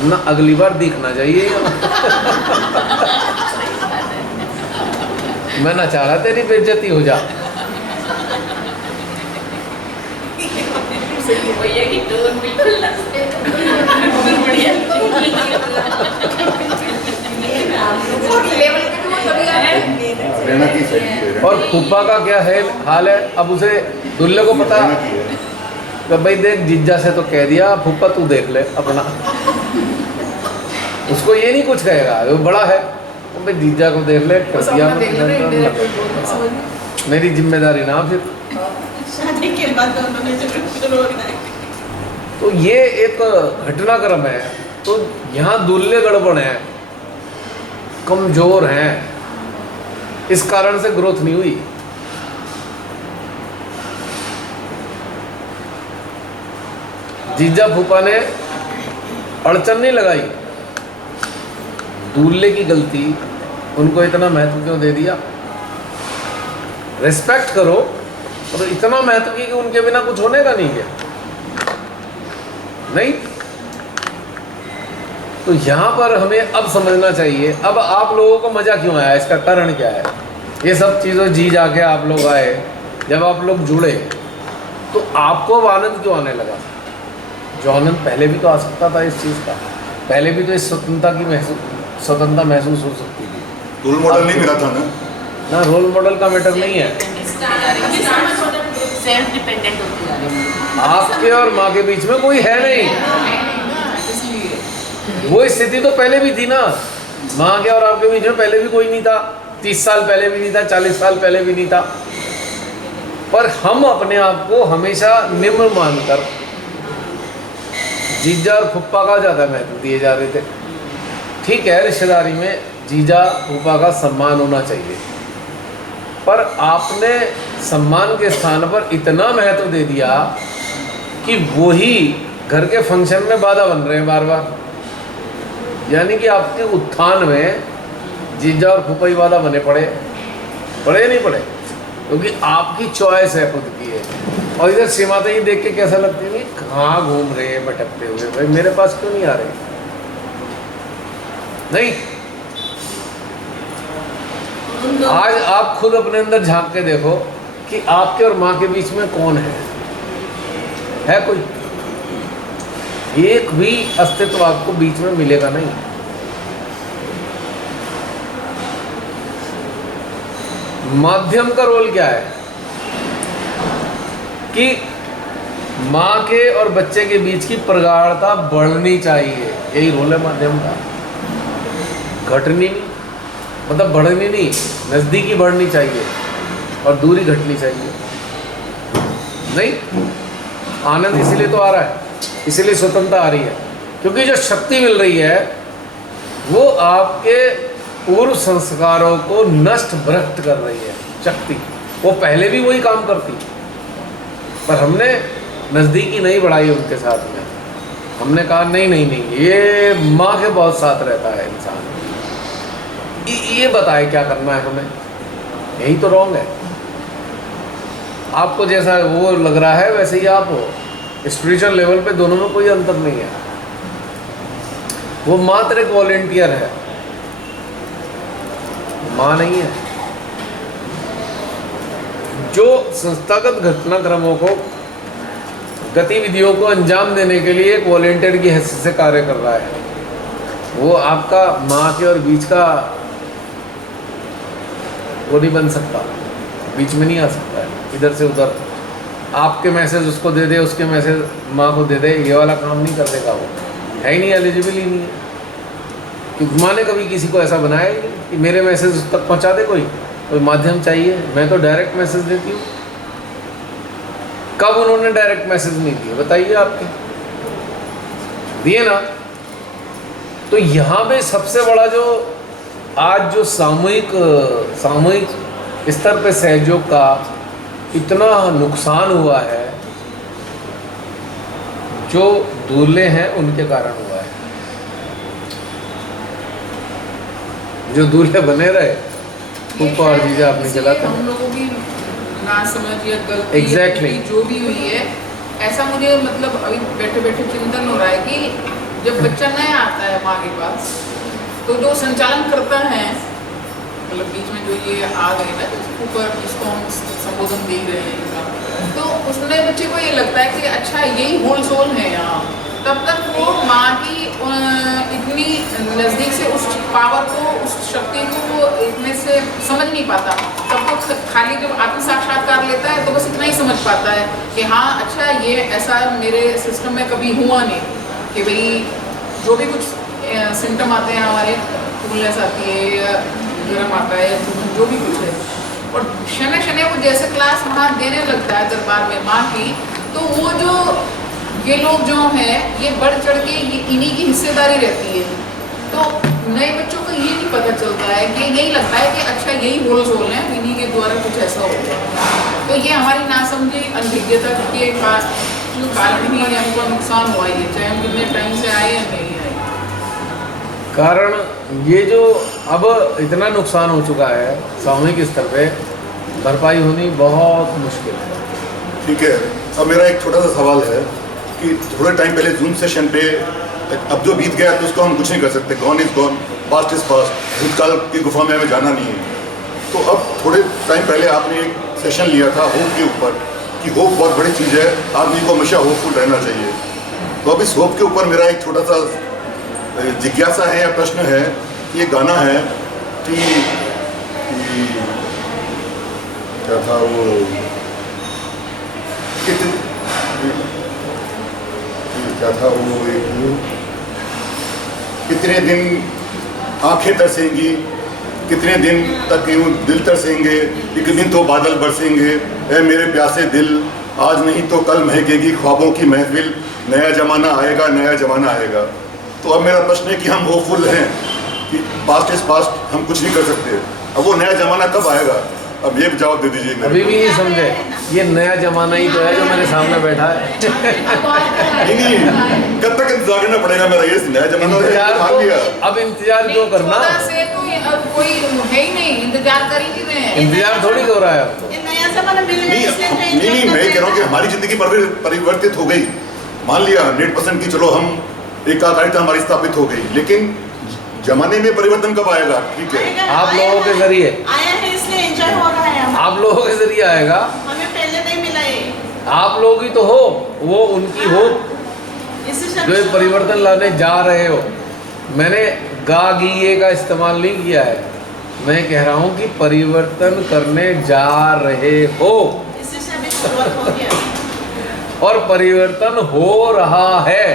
ना, अगली बार दिखना चाहिए मैं ना चाह रहा तेरी बेइज्जती हो जा। भैया की टोन बिल्कुल बढ़िया रहना की सही। और फूफा का क्या है हाल है? अब उसे दुल्ले को पता तो भाई देख जीजा से तो कह दिया, फूफा तू देख ले अपना। उसको ये नहीं कुछ कहेगा, वो बड़ा है, तो भाई जीजा को देख ले, कर दिया, मेरी जिम्मेदारी ना फिर। शादी के बाद दोनों ने शुरू होना है। तो ये एक घटनाक्रम है। तो यहाँ दूल्हे गड़बड़ हैं, कमजोर हैं, इस कारण से ग्रोथ नहीं हुई। जीजा फूफा ने अड़चन नहीं लगाई, दूल्हे की गलती, उनको इतना महत्व क्यों दे दिया? रिस्पेक्ट करो, और इतना महत्व की कि उनके बिना कुछ होने का नहीं है, नहीं। तो यहां पर हमें अब समझना चाहिए, अब आप लोगों को मजा क्यों आया, इसका कारण क्या है? ये सब चीज़ों जी जाके आप लोग आए, जब आप लोग जुड़े तो आपको अब आनंद क्यों आने लगा? जो आनंद पहले भी तो आ सकता था इस चीज़ का, पहले भी तो इस स्वतंत्रता महसूस हो सकती थी। रोल मॉडल नहीं मिला था ना, रोल मॉडल का मैटर नहीं है। सेल्फ डिपेंडेंट होती जा रही है। आपके और माँ के बीच में कोई है नहीं, वो स्थिति तो पहले भी थी ना। माँ के और आपके बीच में पहले भी कोई नहीं था, 30 साल पहले भी नहीं था, 40 साल पहले भी नहीं था। पर हम अपने आप को हमेशा निम्न मानकर जीजा और फुप्पा का ज़्यादा महत्व दिए जा रहे थे। ठीक है, रिश्तेदारी में जीजा फूफा का सम्मान होना चाहिए, पर आपने सम्मान के स्थान पर इतना महत्व दे दिया कि वही घर के फंक्शन में बाधा बन रहे हैं बार बार। यानी कि आपके उत्थान में जीजा और फूफा ही बाधा बने पड़े नहीं पड़े, क्योंकि आपकी चॉइस है, खुद की है। और इधर सीमाते ही देख के कैसा लगती है, कहाँ घूम रहे हैं भटकते हुए, भाई मेरे पास क्यों नहीं आ रहे? नहीं, आज आप खुद अपने अंदर झांक के देखो कि आपके और माँ के बीच में कौन है कोई? एक भी अस्तित्व आपको बीच में मिलेगा नहीं। माध्यम का रोल क्या है कि माँ के और बच्चे के बीच की प्रगाढ़ता बढ़नी चाहिए, यही रोल है माध्यम का। घटनी मतलब बढ़नी नहीं, नज़दीकी बढ़नी चाहिए और दूरी घटनी चाहिए। नहीं, आनंद इसीलिए तो आ रहा है, इसीलिए स्वतंत्रता आ रही है, क्योंकि जो शक्ति मिल रही है वो आपके पूर्व संस्कारों को नष्ट भ्रष्ट कर रही है। शक्ति वो पहले भी वही काम करती, पर हमने नज़दीकी नहीं बढ़ाई उनके साथ में। हमने कहा नहीं, ये माँ के बहुत साथ रहता है इंसान, ये बताए क्या करना है हमें, यही तो रॉन्ग है। आपको जैसा वो लग रहा है वैसे ही आप हो। स्पिरिचुअल लेवल पे दोनों में कोई अंतर नहीं है। वो मात्र एक वॉलेंटियर है, माँ नहीं है। जो संस्थागत घटनाक्रमों को, गतिविधियों को अंजाम देने के लिए एक वॉलेंटियर की हैसियत से कार्य कर रहा है, वो आपका माँ के और बीच का वो नहीं बन सकता, बीच में नहीं आ सकता है। इधर से उधर आपके मैसेज उसको दे दे, उसके मैसेज माँ को दे दे, ये वाला काम नहीं कर देगा। वो है ही नहीं, एलिजिबल ही नहीं है। क्योंकि माँ ने कभी किसी को ऐसा बनाया ही नहीं कि मेरे मैसेज उस तक पहुँचा दे। कोई माध्यम चाहिए, मैं तो डायरेक्ट मैसेज देती हूँ। कब उन्होंने डायरेक्ट मैसेज नहीं दिए बताइए? आपके दिए ना। तो यहाँ पे सबसे बड़ा जो आज जो सामूहिक स्तर पे सहयोग का इतना नुकसान हुआ है, जो दूल्हे हैं उनके कारण हुआ है। जो दूल्हे बने रहे फूफा और जीजा अपनी जगह हम लोगों की ना समझ या गलती Exactly. जो भी हुई है, ऐसा मुझे मतलब अभी बैठे बैठे चिंतन हो रहा है कि जब बच्चा नया आता है माँ के पास, तो जो संचालन करता है, मतलब बीच में जो ये आ गए ना, ऊपर इसको हम संबोधन दे रहे हैं इनका, तो उसमें बच्चे को ये लगता है कि अच्छा यही होल सोल है यहाँ। तब तक वो माँ की इतनी नज़दीक से उस पावर को, उस शक्ति को वो इतने से समझ नहीं पाता। तब तो खाली जब आत्म साक्षात्कार लेता है तो बस इतना ही समझ पाता है कि हाँ अच्छा ये ऐसा मेरे सिस्टम में कभी हुआ नहीं, कि भाई जो भी कुछ सिम्टम आते हैं हमारे, कूलनेस आती है या गर्म आता है, जो भी कुछ है, और शने शने वो जैसे क्लास वहाँ देने लगता है दरबार में माँ की, तो वो जो ये लोग जो हैं ये बढ़ चढ़ के ये इन्हीं की हिस्सेदारी रहती है। तो नए बच्चों को ये नहीं पता चलता है कि यही लगता है कि अच्छा यही होल सोल है, इन्हीं के द्वारा कुछ ऐसा हो गया। तो ये हमारी नासमझी अनभिज्ञता के कारण ही हमको नुकसान हुआ है, चाहे हम कितने टाइम से आए या नहीं आए। कारण ये जो अब इतना नुकसान हो चुका है सामूहिक स्तर पे, भरपाई होनी बहुत मुश्किल है। ठीक है, अब मेरा एक छोटा सा सवाल है कि थोड़े टाइम पहले जूम सेशन पे, अब जो बीत गया तो उसको हम कुछ नहीं कर सकते, gone is gone, past is past, भूतकाल की गुफा में हमें जाना नहीं है। तो अब थोड़े टाइम पहले आपने एक सेशन लिया था होप के ऊपर कि होप बहुत बड़ी चीज़ है, आदमी को हमेशा होपफुल रहना चाहिए। तो अब इस होप के ऊपर मेरा एक छोटा सा जिज्ञासा है या प्रश्न है कि ये गाना है कि क्या था वो, क्या था वो, कितने दिन आंखें तरसेंगी, कितने दिन तक यूं दिल तरसेंगे, एक दिन तो बादल बरसेंगे, ऐ मेरे प्यासे दिल, आज नहीं तो कल महकेगी ख्वाबों की महफिल, नया ज़माना आएगा, नया ज़माना आएगा। तो अब मेरा प्रश्न है कि हम होपफुल हैं कि पास्ट इज पास्ट, हम कुछ नहीं कर सकते, अब वो नया ज़माना कब आएगा? अब ये जवाब दे दीजिए। अभी भी नहीं समझे, ये नया जमाना ही तो है जो मेरे सामने बैठा है। नहीं, कब तक इंतजार करना पड़ेगा मेरा, ये नया जमाना मान लिया, अब इंतजार क्यों करना, से तो अब कोई है ही नहीं, इंतजार कर ही नहीं रहे, इंतजार थोड़ी हो रहा है अब तो। नया जमाना मिल नहीं, मैं कह रहा हूँ कि हमारी जिंदगी परिवर्तित हो गई, मान लिया 100% की, चलो हम एकाकारिता हमारी स्थापित हो गई, लेकिन जमाने में परिवर्तन कब आएगा? ठीक है, आप लोगों के जरिए आया है, इसलिए एंजॉय हो रहा है, आप लोगों के जरिए आएगा, हमें पहले नहीं मिला ये, आप लोग ही तो हो, वो उनकी हो जो ये परिवर्तन लाने जा रहे हो। मैंने गा गीए का इस्तेमाल नहीं किया है, मैं कह रहा हूँ कि परिवर्तन करने जा रहे हो, इसी से अभी शुरुआत हो गया और परिवर्तन हो रहा है,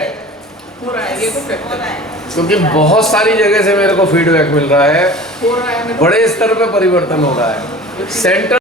हो रहा है, ये तो फैक्ट हो रहा है, है। क्योंकि बहुत सारी जगह से मेरे को फीडबैक मिल रहा है, हो रहा है, बड़े स्तर पे परिवर्तन हो रहा है। सेंटर